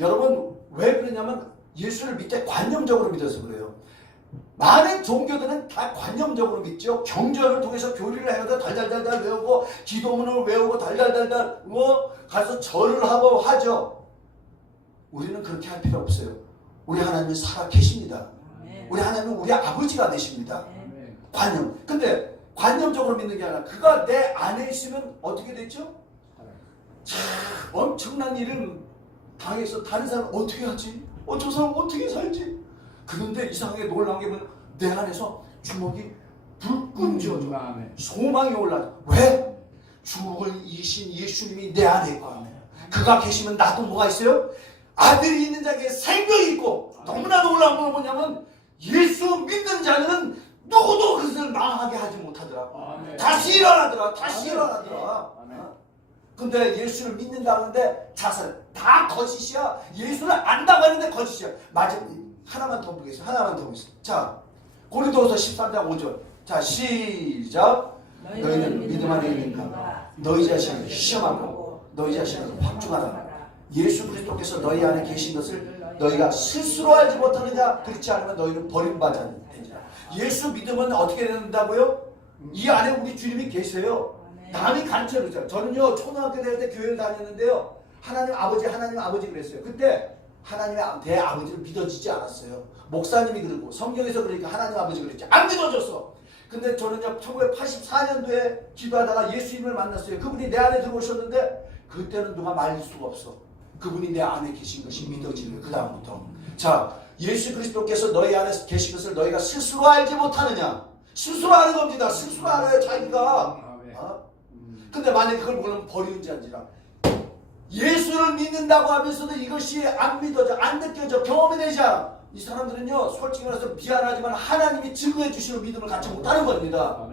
여러분, 왜 그러냐면 예수를 믿되 관념적으로 믿어서 그래요. 많은 종교들은 다 관념적으로 믿죠. 경전을 통해서 교리를 해도 달달달달 외우고 기도문을 외우고 달달달달 가서 절을 하고 하죠. 우리는 그렇게 할 필요 없어요. 우리 하나님은 살아 계십니다. 우리 하나님은 우리 아버지가 되십니다. 관념. 근데 관념적으로 믿는 게 아니라 그가 내 안에 있으면 어떻게 되죠? 엄청난 일을 당해서 다른 사람 어떻게 하지? 저 사람 어떻게 살지? 그런데 이상하게 놀라운 게 뭐냐? 내 안에서 주먹이 불끈 쥐어져. 소망이 올라져. 왜? 죽을 이신 예수님이 내 안에 있고 그가 계시면 나도 뭐가 있어요? 아들이 있는 자에게 생명이 있고. 너무나 놀라운 건 뭐냐면 예수 믿는 자는 누구도 그것을 망하게 하지 못하더라. 다시 일어나더라. 근데 예수를 믿는다는데 자살. 다 거짓이야. 예수를 안다고 하는데 거짓이야. 맞아. 하나만 더 보겠습니다. 자, 고린도후서 13장 5절. 자, 시작. 너희는 믿음 안에 있는가? 너희 자신을 시험하고 너희 자신을 확증하라. 예수 그리스도께서 너희 안에 계신 것을 너희가 스스로 알지 못하느냐? 그렇지 않으면 너희는 버림받지 않느냐? 예수 믿으면 어떻게 된다고요? 이 안에 우리 주님이 계세요. 남이 가르쳐줬어요. 저는요 초등학교 다닐 때 교회를 다녔는데요, 하나님 아버지 그랬어요. 그때 하나님의 대아버지를 믿어지지 않았어요. 목사님이 그러고 성경에서 그러니까 하나님 아버지 그랬지 안 믿어졌어. 근데 저는요 1984년도에 기도하다가 예수님을 만났어요. 그분이 내 안에 들어오셨는데 그때는 누가 말릴 수가 없어. 그분이 내 안에 계신 것이 믿어지는 거예요. 그 다음부터. 자, 예수 그리스도께서 너희 안에 계신 것을 너희가 스스로 알지 못하느냐? 스스로 아는 겁니다. 스스로 알아요 자기가. 근데 만약에 그걸 모르면 버리는지 안지라. 예수를 믿는다고 하면서도 이것이 안 믿어져, 안 느껴져, 경험이 되지 않아. 이 사람들은요 솔직히 말해서 미안하지만 하나님이 증거해 주시는 믿음을 갖지 못하는 겁니다.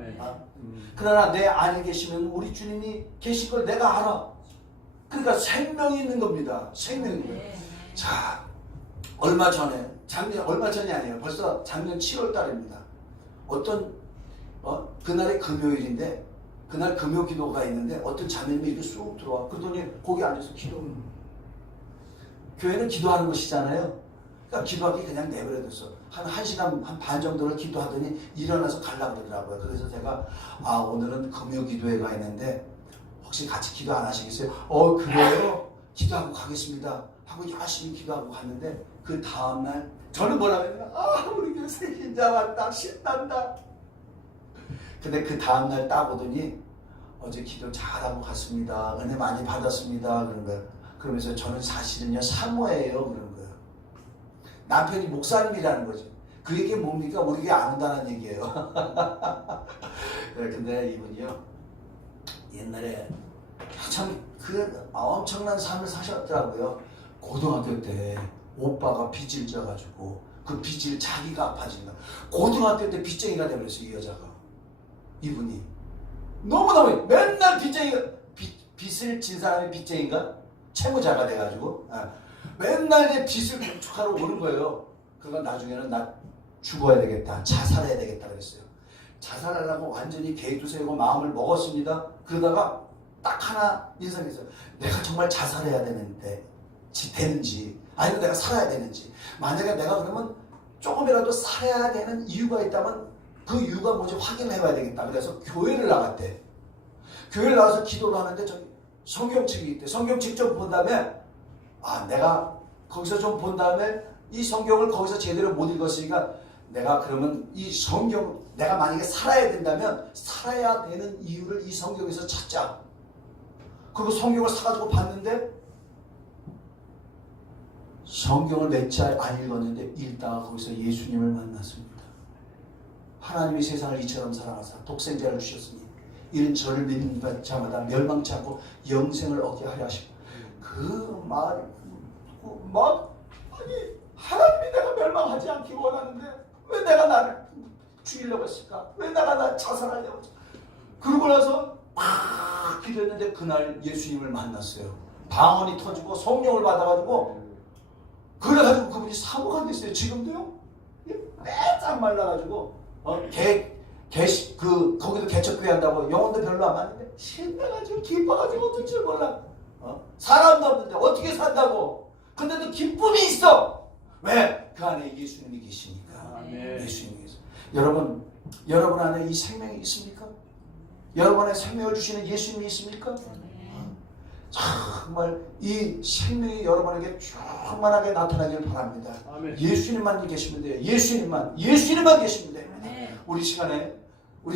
그러나 내 안에 계시면 우리 주님이 계신 걸 내가 알아. 그러니까 생명이 있는 겁니다. 생명이 있는 거예요. 자, 얼마 전이 아니에요. 벌써 작년 7월 달입니다. 그날이 금요일인데 그날 금요 기도가 있는데 어떤 자매님이 이렇게 쑥 들어와. 그러더니 거기 앉아서 기도. 교회는 기도하는 것이잖아요. 그러니까 기도하기 그냥 내버려뒀어. 한 1시간 한 반 정도를 기도하더니 일어나서 가려고 그러더라고요. 그래서 제가 오늘은 금요 기도회 가 있는데 혹시 같이 기도 안 하시겠어요? 그래요? 기도하고 가겠습니다 하고 열심히 기도하고 갔는데 그 다음날 저는 뭐라 그랬냐? 우리 교회 새신자 왔다 신난다. 근데 그 다음날 딱 오더니 어제 기도 잘하고 갔습니다. 은혜 많이 받았습니다. 그런 거예요. 그러면서 저는 사실은요 사모예요. 그런 거예요. 남편이 목사님이라는 거죠. 그 얘기 뭡니까? 우리에게 안 온다는 얘기예요. 네, 근데 이분이요 옛날에 참 그 엄청난 삶을 사셨더라고요. 고등학교 때 오빠가 빚을 져가지고 그 빚을 자기가 아파진 거야. 고등학교 때 빚쟁이가 되버렸어요. 이 여자가. 이분이 너무너무 맨날 빚쟁이가 빚을 진 사람이 빚쟁이가 채무자가 돼가지고 맨날 이제 빚을 감축하러 오는 거예요. 그러니까 나중에는 나 죽어야 되겠다, 자살해야 되겠다 그랬어요. 자살하려고 완전히 계획도 세우고 마음을 먹었습니다. 그러다가 딱 하나 인상했어요. 내가 정말 자살해야 되는지 아니면 내가 살아야 되는지, 만약에 내가 그러면 조금이라도 살아야 되는 이유가 있다면 그 이유가 뭔지 확인해봐야 되겠다. 그래서 교회를 나갔대. 교회를 나가서 기도를 하는데 저기 성경책이 있대. 성경책 좀 본 다음에 내가 거기서 좀 본 다음에 이 성경을 거기서 제대로 못 읽었으니까 내가 그러면 이 성경 내가 만약에 살아야 된다면 살아야 되는 이유를 이 성경에서 찾자. 그리고 성경을 사가지고 봤는데 성경을 몇 잘 안 읽었는데 읽다가 거기서 예수님을 만났습니다. 하나님이 세상을 이처럼 사랑하사 독생자를 주셨으니 이는 저를 믿는 자마다 멸망치 않고 영생을 얻게 하려 하시고 그 말이 아니 하나님이 내가 멸망하지 않기 원하는데 왜 내가 나를 죽이려고 했을까? 왜 내가 나 자살하려고 했을까? 그러고 나서 막 기도했는데 그날 예수님을 만났어요. 방언이 터지고 성령을 받아가지고 그래가지고 그분이 사모가 됐어요. 지금도요. 빼짝 말라가지고 거기도 개척교회 한다고 영혼도 별로 안 맞는데 신나가지고 기뻐가지고 어쩔 줄 몰라. 사람도 없는데 어떻게 산다고. 근데도 기쁨이 있어. 왜? 그 안에 예수님이 계시니까. 예수님이 계세요. 여러분 안에 이 생명이 있습니까? 여러분 안에 생명을 주시는 예수님이 있습니까? 정말 이 생명이 여러분에게 충만하게 나타나길 바랍니다. 아멘. 예수님만 계시면 돼요. 예수님만 계시면 됩니다. 아멘. 우리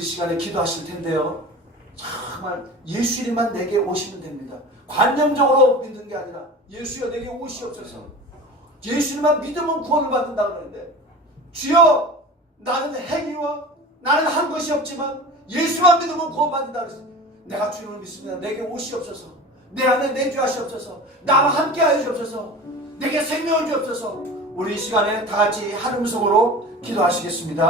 시간에 기도하실 텐데요. 정말 예수님만 내게 오시면 됩니다. 관념적으로 믿는 게 아니라 예수여 내게 오시옵소서. 예수님만 믿으면 구원을 받는다 그러는데 주여 나는 행위와 나는 한 것이 없지만 예수만 믿으면 구원 받는다 그랬어요. 내가 주님을 믿습니다. 내게 오시옵소서. 내 안에 내주하시옵소서. 나와 함께 하여 주옵소서. 내게 생명을 주옵소서. 우리 이 시간에 다 같이 한 음성으로 기도하시겠습니다.